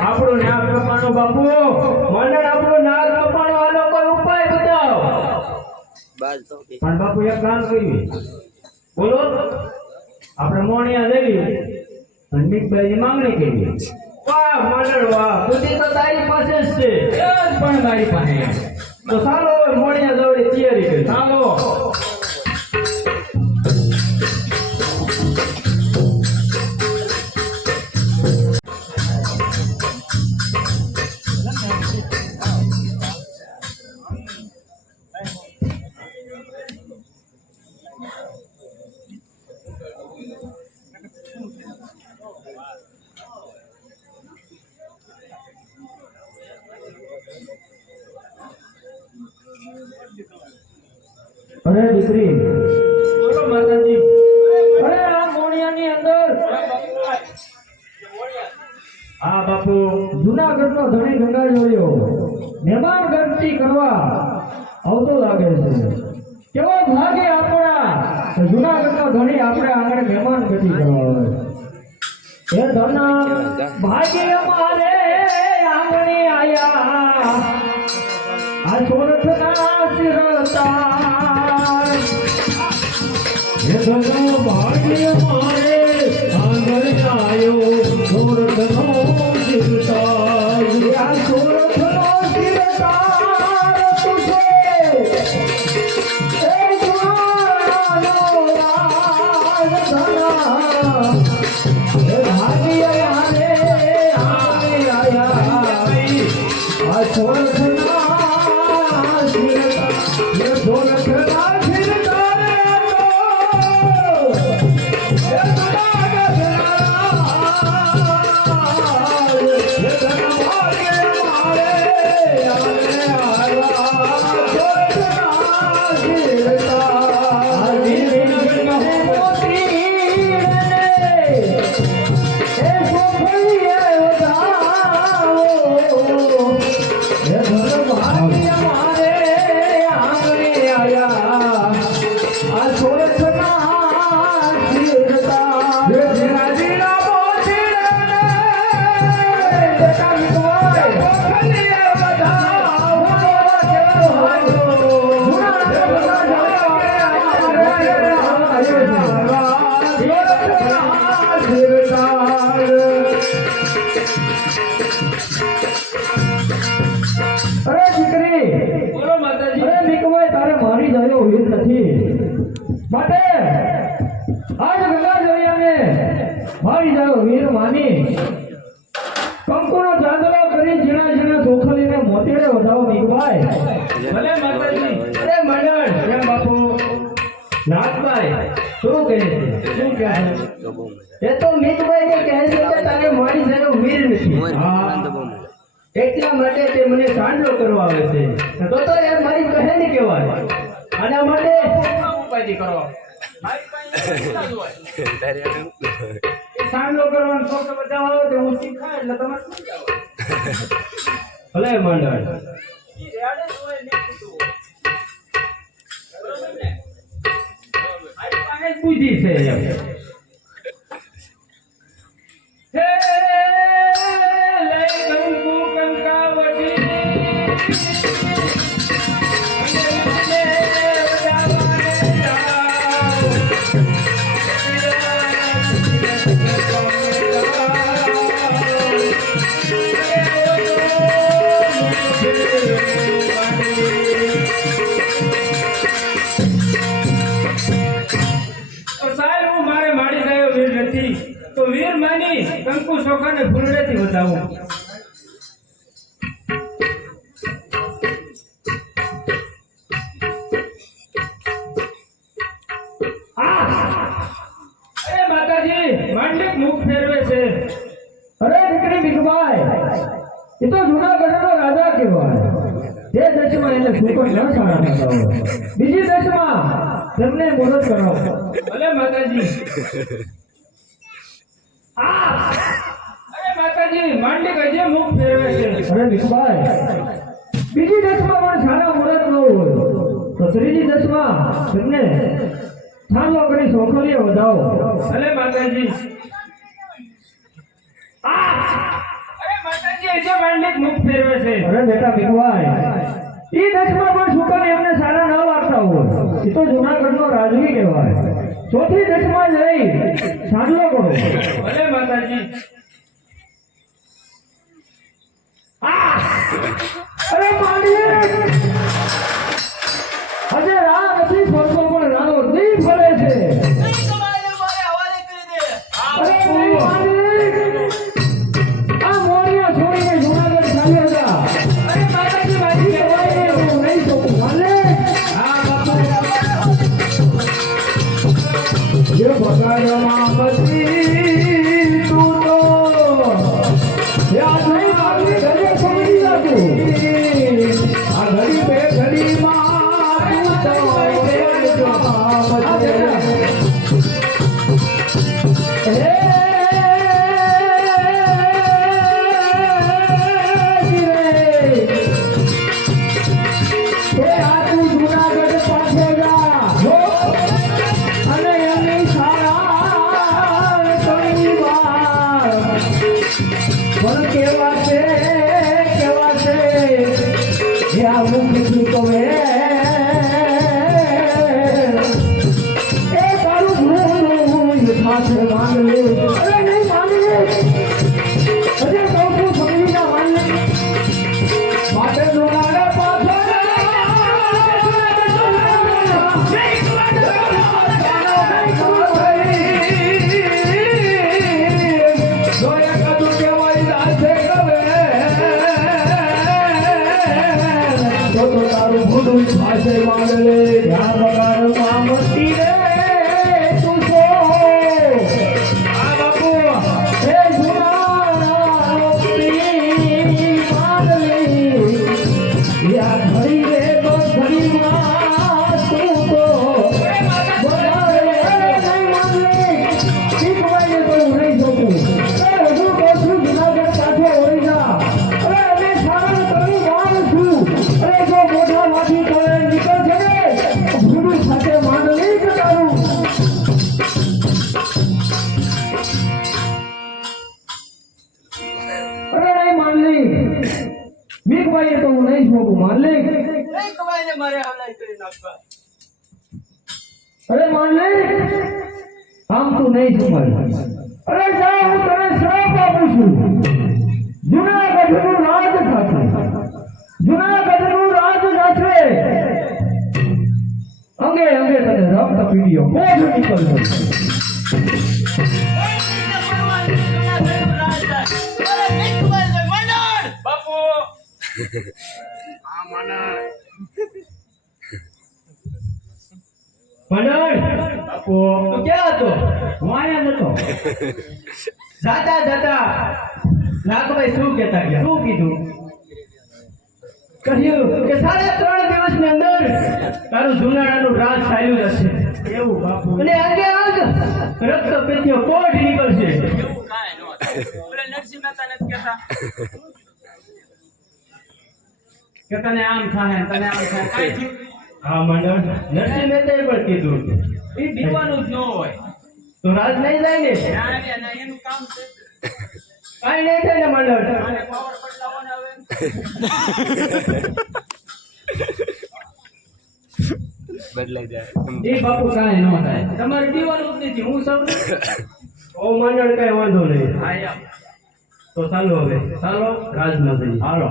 આપણું નાક કપાણું બાપુ મંડળ આપણું નાક કપાણું હાલો કોઈ ઉપાય બતાવો બાદ તો પણ બાપુ એક કામ કરીએ બોલો આપણે મોણિયા દેવી પંડિતભાઈની માંગણી કરીએ વાહ મંડળ વાહ બુદ્ધિ તો તારી પાસે જ છે એ જ પણ મારી પાસે તો ચાલો મોણિયા દોડી તૈયારી કરી ચાલો અરે દીકરી, બોલો માતાજી. અરે આ મોણિયાની અંદર હા બાપુ. જુનાગઢનો ધણી ગંગાજળિયો મહેમાન ગણતી કરવા આવતો લાગે છે. કેવો ભાગ્ય આપણા કે જુનાગઢનો ધણી આપણે આગળ મહેમાન ગતિ કરવા આવે. એ ધના ભાગ્ય મારે આંગણે આયા આ સોરઠના શિરતાર. એ ધના ભાગ્ય મારે આંગણે આયો સોરઠનો શિરતાર. આ સોરઠનો શિરતાર તુજે એ જુનાનો રાજ ધના. એ ભાગ્ય મારે આંગણે આયા આ સોરઠના શિરતાર. એ સોરઠના શિરતાર અરે દીકરી, બોલો માતાજી. અરે નીકળવાય તારે મારી જાય વીર નથી. માટે આજ ગંગાજળિયાને મારી જાય વીર માની કંકુનો ચાંદલો કરી ઝીણા ઝીણા ચોખલીને મોતીડે વધાવો નીકળવાય. ભલે માતાજી. અરે મંડળ કેમ બાપુ નાથભાઈ શું કહે છે? શું કહે છે? એ તો મીતભાઈ કે કહે છે કે તારે મારી જાય વીર નથી. હા, એટલા માટે તે મને સાંડલો કરવા આવે છે. તો યાર મારી કહે ને કહેવાય. આના માટે ઉપાધિ કરો. મારી પાસે એટલા જ હોય. સાંડલો કરવાનો શોખ બધા આવે તો હું શીખાય એટલે તમારે શું જાવ? ભલે મંડળ ઈ રેડે જ હોય ને કીધું. બરોબર ને? મારી પાસે જ પૂછી છે એમ. હે લઈ કંકુ કંકાવટી તો વીર માની કંકુ ચોખાને ફૂલડેથી વધાવું. અરે માતાજી, માંડલિક મુખ ફેરવે છે. અરે દીકરી ભીખભાઈ, એ તો જુનાગઢનો રાજા કહેવાય. તે દેશમાં એને સુકન ન સારા થતા હોય. બીજી દેશમાં તેમને મદદ કરાવો. ભલે માતાજી. અરે માતાજી, માંડલિક હજી મુખ ફેરવે છે. અરે ભીખભાઈ, બીજી દેશમાં પણ સારા મુહૂર્ત ન હોય તો ત્રીજી દેશમાં તેમને છાનલો કરી સોખલીએ વધાવો. ભલે માતાજી. અરે માતાજી, હજી માંડલિક મુખ ફેરવે છે. અરે બેટા ભીખભાઈ, એ દેશમાં પણ સુકન એમને સારા ન લાગતા હોય. એ તો જુનાગઢનો રાજવી કહેવાય. ચોથી દેશમાં જઈ છાનલો કરો. ભલે માતાજી. અરે માંડીએ હજે રાહ નથી ફરતો પણ રાનો નહીં ફરે છે. અરે માલિક, આ મોરિયા છોડીને જુનાગઢ ચાલ્યા હતા. અરે માતાજી વાજી કહેવાય હું નહીં શકું. માલિક, જે બગાડમાં બધી તું તો યાદ નહીં મારી ઘરે સમજી જાતું. આ ઘડી બે ઘડીમાં તું તો પણ કેવા છે એ આવું કીધું તો એ તારું ભૂલ માથે માંગ લે અરે નહીં માંગ લે અરે કહું છું સમજી ના માંગ લે માટે જોડાડે પાછળ તારું ભૂલું પાસે માંગલે ધ્યાન વગાડ મામતી રે તું છો આ બાપુ હે જુના માંગલે યા ઘડી રે તો ઘડી માં તું તો બોલાવે નહીં માંગલે ઠીક વાગે તો નહીં જોતું અરે હું કહું છું જુનાગઢ સાથે હોઈ જા અરે અમે સારા તરું માર છું અરે જો મોઢા માંથી તોય નીકળશે ને ભૂલું સાથે માંડ નહીં કે તારું અરે નહીં માનલી મીકભાઈએ તો હું નહીં છોકું માનલી અરે માનલી આમ તું નહીં છુપાય અરે જા હું તને શ્રાપ આપું છું જુનાગઢનું રાજ થશે જુનાગઢનું રાજ થશે અંગે અંગે તને રક્ત પીડીઓ મોઢ નીકળશે બાપુ મંડળ બાપુ તું ક્યાં હતો હું આયા નતો જાતા જાતા નાગભાઈ શું કહેતા ગયા શું કીધું કહ્યું કે 3.5 દિવસની અંદર તારું જુનાડાનું રાજ ચાલ્યું જશે એવું બાપુ અને આગે આગ રક્ત પેટીઓ કોઢ નીકળશે એવું કાંઈ ન થાય ઓલા નરસિંહ મહેતા નથી કહેતા કે તને આમ થાય તને આમ થાય કાંઈ થયું? હા મંડળ નરસિંહ મહેતાએ પણ કીધું એ દીવાનું જ ન હોય તો રાજ નહીં જાય ને ના એનું કામ છે કાંઈ નહીં થાય ને મંડળ આને પાવર બદલાવવાનો હવે બદલાઈ જાય એ બાપુ કાંઈ ન થાય તમારે દીવાનું જ નથી હું સૌ ઓ મંડળ કઈ વાંધો નહીં આયા તો ચાલો હવે ચાલો રાજમાં જઈએ હાલો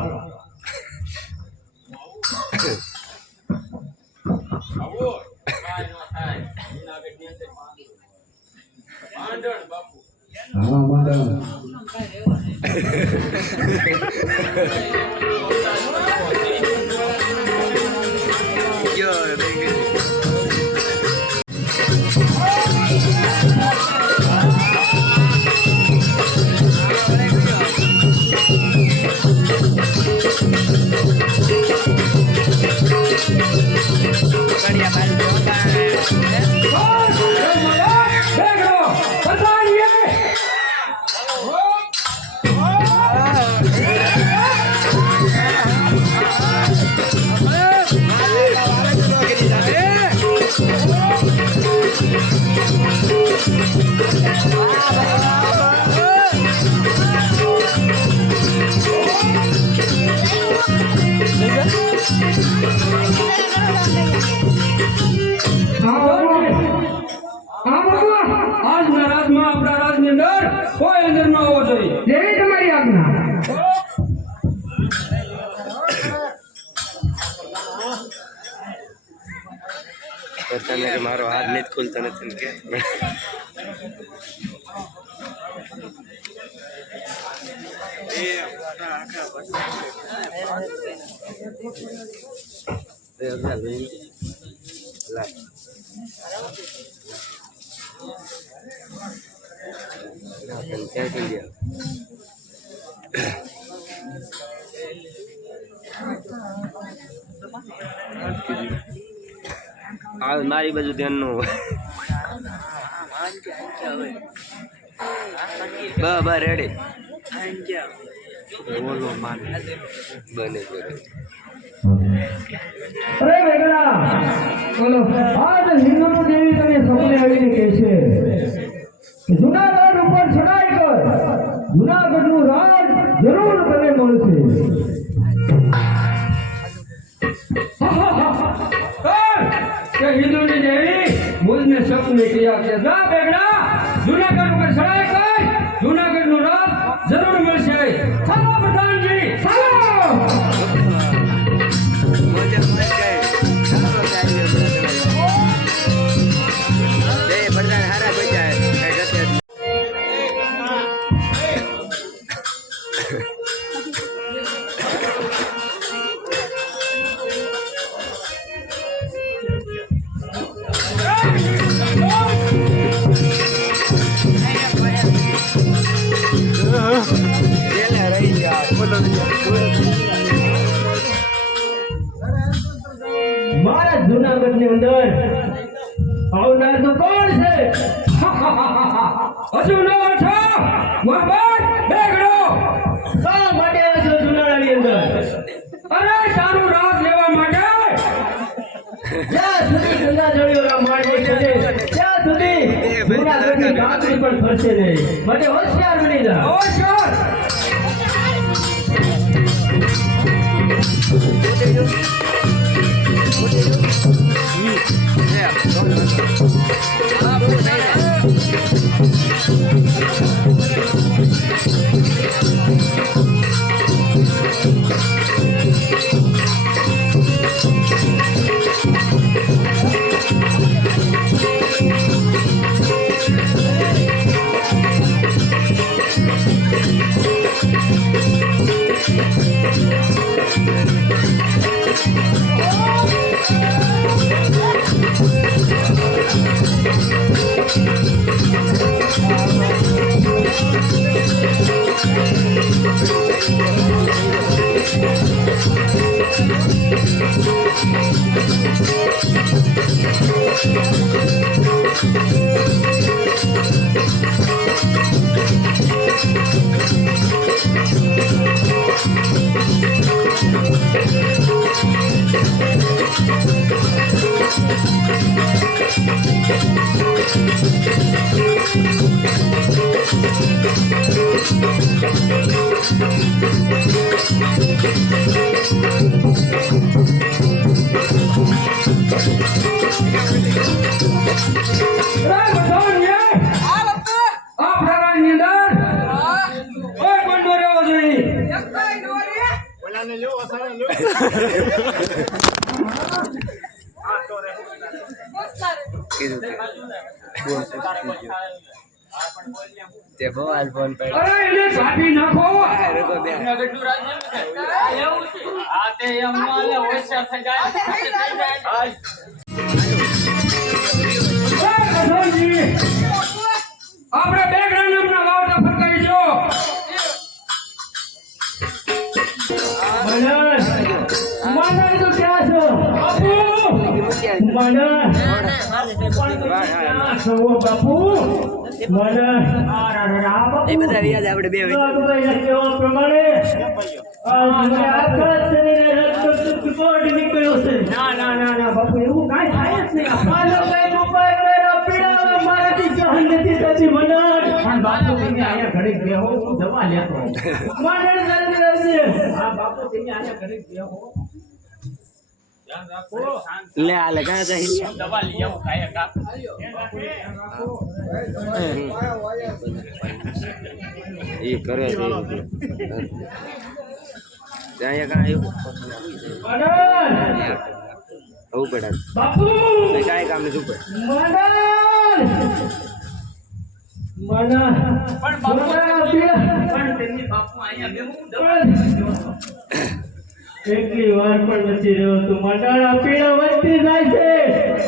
આવો કાંઈ ન થાય જૂનાગઢની અંદર માંડણ બાપુ હા મંડળ આજના રાજમાં આપણા રાજની અંદર કોઈ અંદર ન હોવો જોઈએ જેવી તમારી આજ્ઞા તને કે મારો હાથ નથી ખુલતો નથી કે મારી બાજુ ધ્યાન નું હોય રેડી બોલો માન બને અરે વેગડા બોલો આજ હિન્દુ દેવી તમે સપને આવીને કહે છે જુનાગઢ ઉપર ચડાઈ કર જુનાગઢનું રાજ બેગડા જૂનાગઢ ઉપર ચડાઈ કરી જૂનાગઢ નું રાજ જરૂર મળશે ચાલો પ્રધાનજી ચાલો મારા જૂનાગઢ ની અંદર આવનાર તો કોણ છે? હજુ નવો છો મોહમ્મદ બેગડો શા માટે આવ્યો છો જૂનાગઢની અંદર? અરે તારું રાજ લેવા માટે જ્યાં સુધી ગંગાજળીઓ રમાડ બેઠે છે ત્યાં સુધી જૂનાગઢની કાંકરી પણ ફરશે નહીં. માટે હોશિયાર બની જા. અવશ્ય તે બવાલ ફોન પર અરે એને કાપી નાખો રગો બે જૂનાગઢનું રાજ એવું છે આ તે એમ માલે હોશિયાર થઈ જાય પ્રધાનજી આપણે બેગડા નામના વાવટા ફરકાવી દો માનવ તો ક્યાં છો? બાપુ માનવ ક્યાં છો બાપુ? માનવ એ બધા વ્યાજ આપણે બે કેવો પ્રમાણે આખા શરીરે રક્ત નીકળ્યો છે. ના બાપુ એવું કાંઈ થાય જ નહીં. માનવ કઈ ઉપાય કર્યો પીડા મારાથી સહન નથી થતી મનન. પણ બાપુ તમે અહીંયા ઘડીક બેહો હું દવા લેતો આવું. મનન જલ્દી આવશે. હા બાપુ તમે અહીંયા ઘડીક બેહો. લે આલે કાં જાય દવા લઈ આવું કાયા કા એ કરે છે જાય કાં આવ્યું મનન આવું પડે બાપુ કાંઈ કામ નથી ઉપર મનન પણ તેમની બાપુ અહીંયા બેહું દવા એટલી વાર પણ નથી રહ્યો તું મંડાળા પીડા વધતી જાય છે.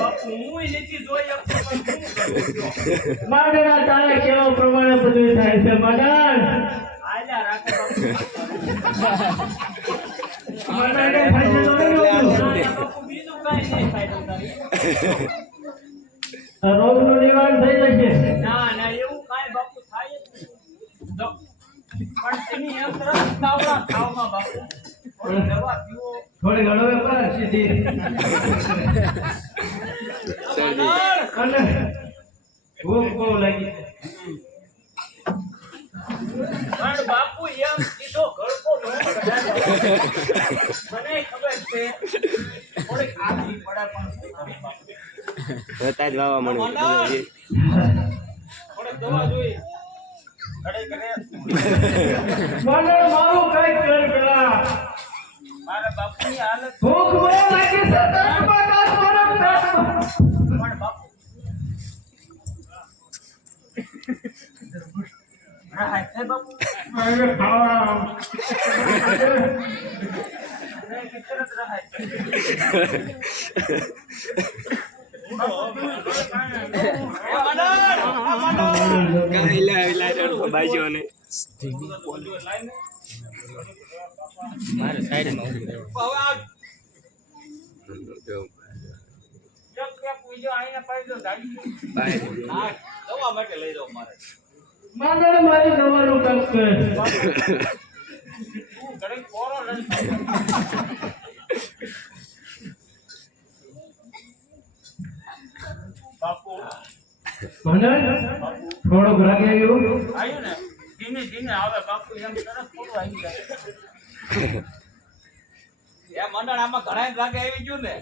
બાપુ હું નથી જોઈ શકતો મંડાળા તારે કેવા પ્રમાણે બધું થાય છે મંડાળ આલ્યા રાખો મંડાળે થાય છે તો નહીં હોતું. બાપુ બીજું કાંઈ નહીં થાય તમારે રોગનું નિવારણ થઈ જશે. ના એવું કાંઈ બાપુ થાય જ નહીં જો, પણ તેની એમ તરફ તાવડા ખાવમાં બાપુ થોડી દવા પીવો થોડી ઘણો પર સીધી અને ભૂખ બહુ લાગી છે. પણ બાપુ એમ સીધો ગળકો ન કઢાય. મને ખબર છે થોડીક આગલી પડા પણ શું કરે બાપુ. હતા જ વાવા મળે મંડળ મારું કઈ કર પેલા મારા બાપુની હાલત ભૂખ બહુ લાગી છે પેટમાં કાચ મારા પેટમાં પણ બાપુ હા હે બાપુ અરે હા કિતરત રહે મારે સાઈડમાં ઉભી રહે. દવા માટે લઈ જાઓ મારે મંડળ મારી દવાનું કામ કરે તું ઘડી કોરો લઈ બાપુ મંડળ થોડોક રાગે આવ્યો આવ્યું ને ધીમે ધીમે આવે બાપુ એમ તરત થોડું આવી જાય એ મંડળ આમાં ઘણા લાગે આવી ગયું ને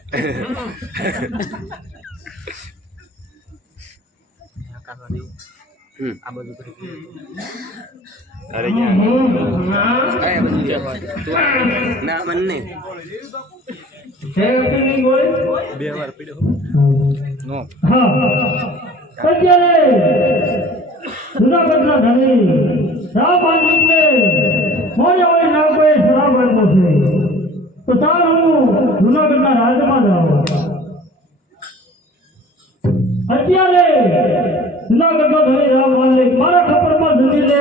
આ બધું કરી અરે ના મને છે ની ગોળી 2 વાર પીડ્યો નો અત્યારે જુનાગઢના ધણી રામ આનંદને મોજે હોય ના કોઈ શરાબ આપ્યો છે તો ચાલ હું જુનાગઢના રાજમાં જાઉં અત્યારે જુનાગઢનો ધણી રામ આનંદ મારા ખબરમાં ધૂજી લે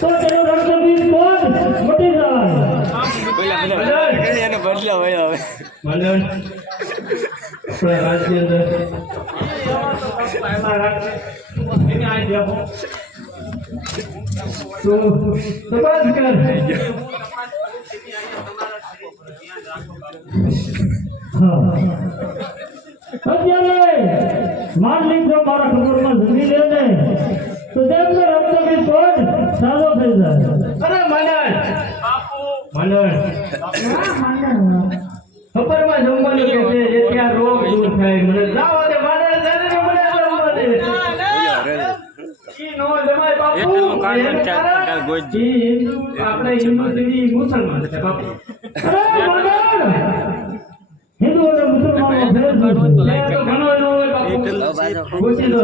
તો તેનો રણબીર કોણ મટી જાય એને બદલ્યા હોય હવે મંડળ આપણા રાજ્ય અંદર એને આ દેવો તો તપાસ કર અત્યારે માલિક જો મારા ખબરમાં ધૂજી લે ને તો તેમનો રણબીર કોણ સારો થઈ જાય અરે મંડળ બાપુ મંડળ ખબરમાં જમવાનું કે છે જેથી આ રોગ દૂર થાય મને જાવા દે મંડળ તને મને જમવા દે ઈ નો જમાય બાપુ એટલું કાન એને ચાલ તારા- ગોજ ઈ આપણે હિન્દુ જેવી મુસલમાન છે બાપુ અરે મંડળ હિન્દુ અને મુસલમાનો ભેદ ત્યાં તો ઘણો એનો હોય બાપુ પૂછી દો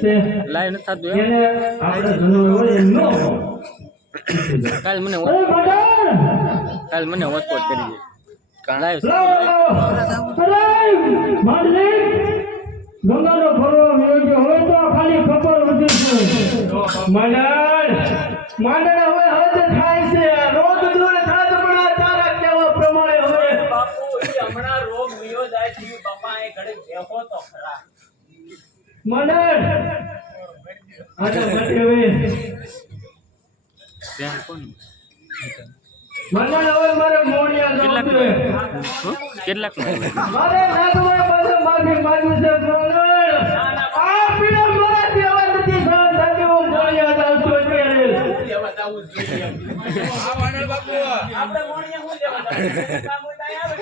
તે લાઈવ ન થાતું એમ એને આપણે ઘણો હોય એમ નો કાલ મને અરે મંડળ કાલ મને હોટસ્પોટ કરી દે લાઈવ અરે માલિક ગંગાનો ફરવા યોગ્ય હોય તો ખાલી ખબર વધી છે મંડળ હવે હદ થાય છે રોગ દૂર થાત પણ આ તારા કેવા પ્રમાણે હોય બાપુ એ હમણાં રોગ વિયો જાય છે બાપા એ ઘડી બેહો તો ખરા મંડળ આજે બટી હવે ત્યાં કોણ મંડળ હવે મારે મોણિયા જવું છે કેટલાક મારે નાગવા પાસે માફી માંગવી છે મંડળ આ પીડા મારાથી હવે નથી સહન થતી હું મોણિયા જાઉં છું અત્યારે લેવા જાવું જ જોઈએ આ વાનર બાપુ આપણે મોણિયા હું લેવા જાવું કામ હોય તો આવે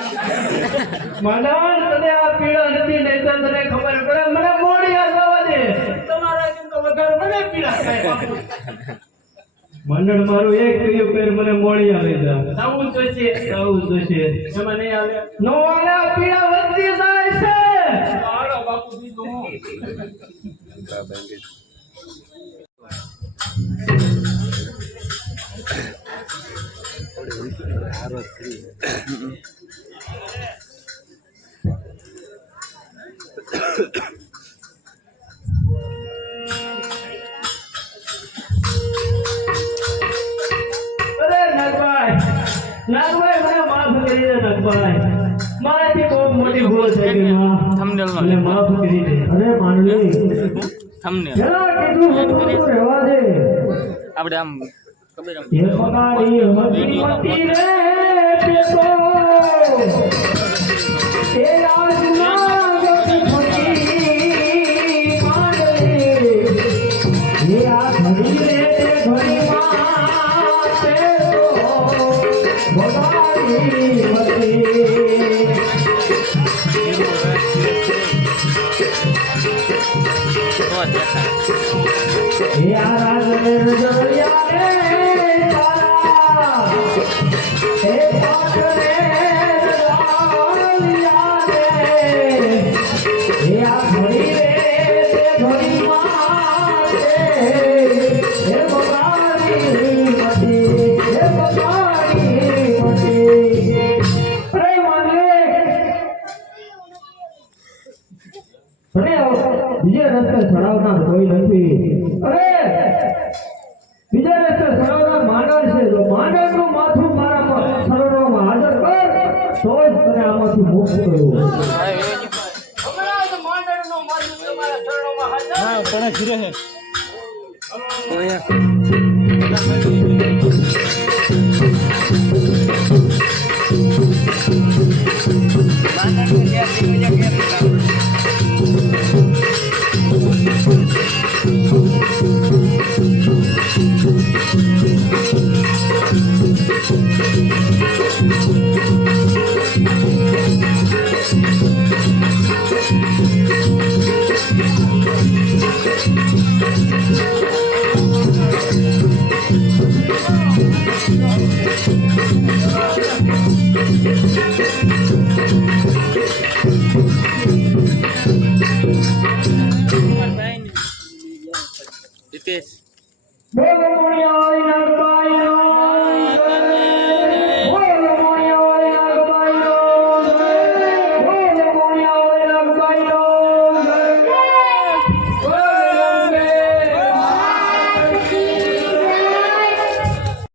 મંડળ તને આ પીડા નથી નહીં તો તને ખબર પડે મને મોણિયા જવા દે તમારા જેમ તો વધારે મને પીડા થાય બાપુ મંડળ મારું એક કહ્યું પેર મને મોણિયા લઈ જા જાવું જોઈશે આવું જોશે એમાં નહીં આવે નો આના પીડા વધતી જાય છે હાલો બાપુ બીજું હું અરે નાગભાઈ મને માફ કરી દે નાગભાઈ મારાથી બહુ મોટી ભૂલ થઈ ગઈ માં Thumbnail માં મને માફ કરી દે અરે માંડવી થંબનેલ જરા કેટલું મોટું રહેવા દે આપણે આમ ખબર આમ એ પગારી મતી મતી રે પેતો એ આજના ગતિ ફકી માંડવી એ આ ઘડી રે ઘડી માં પેતો પગારી મતી તો આ રાજ ને રજળિયા ને તારા એ પાટ ને રજળિયા ને આ ઘડી રે તે ઘડી માં એ બગાડી મતી એ બગાડી મતી અરે માનલે બીજે રસ્તે ચડાવનાર કોઈ નથી અરે બીજા રસ્તે ચડાવનાર માંડળ છે જો માંડળનું માથું મારા શરણોમાં હાજર કર તો જ તને આમાંથી મુક્ત કર્યું હમણાં જ માંડળનો માથું તમારા ચરણોમાં હાજર. હિતેશ બોલો મોણિયા નાગબા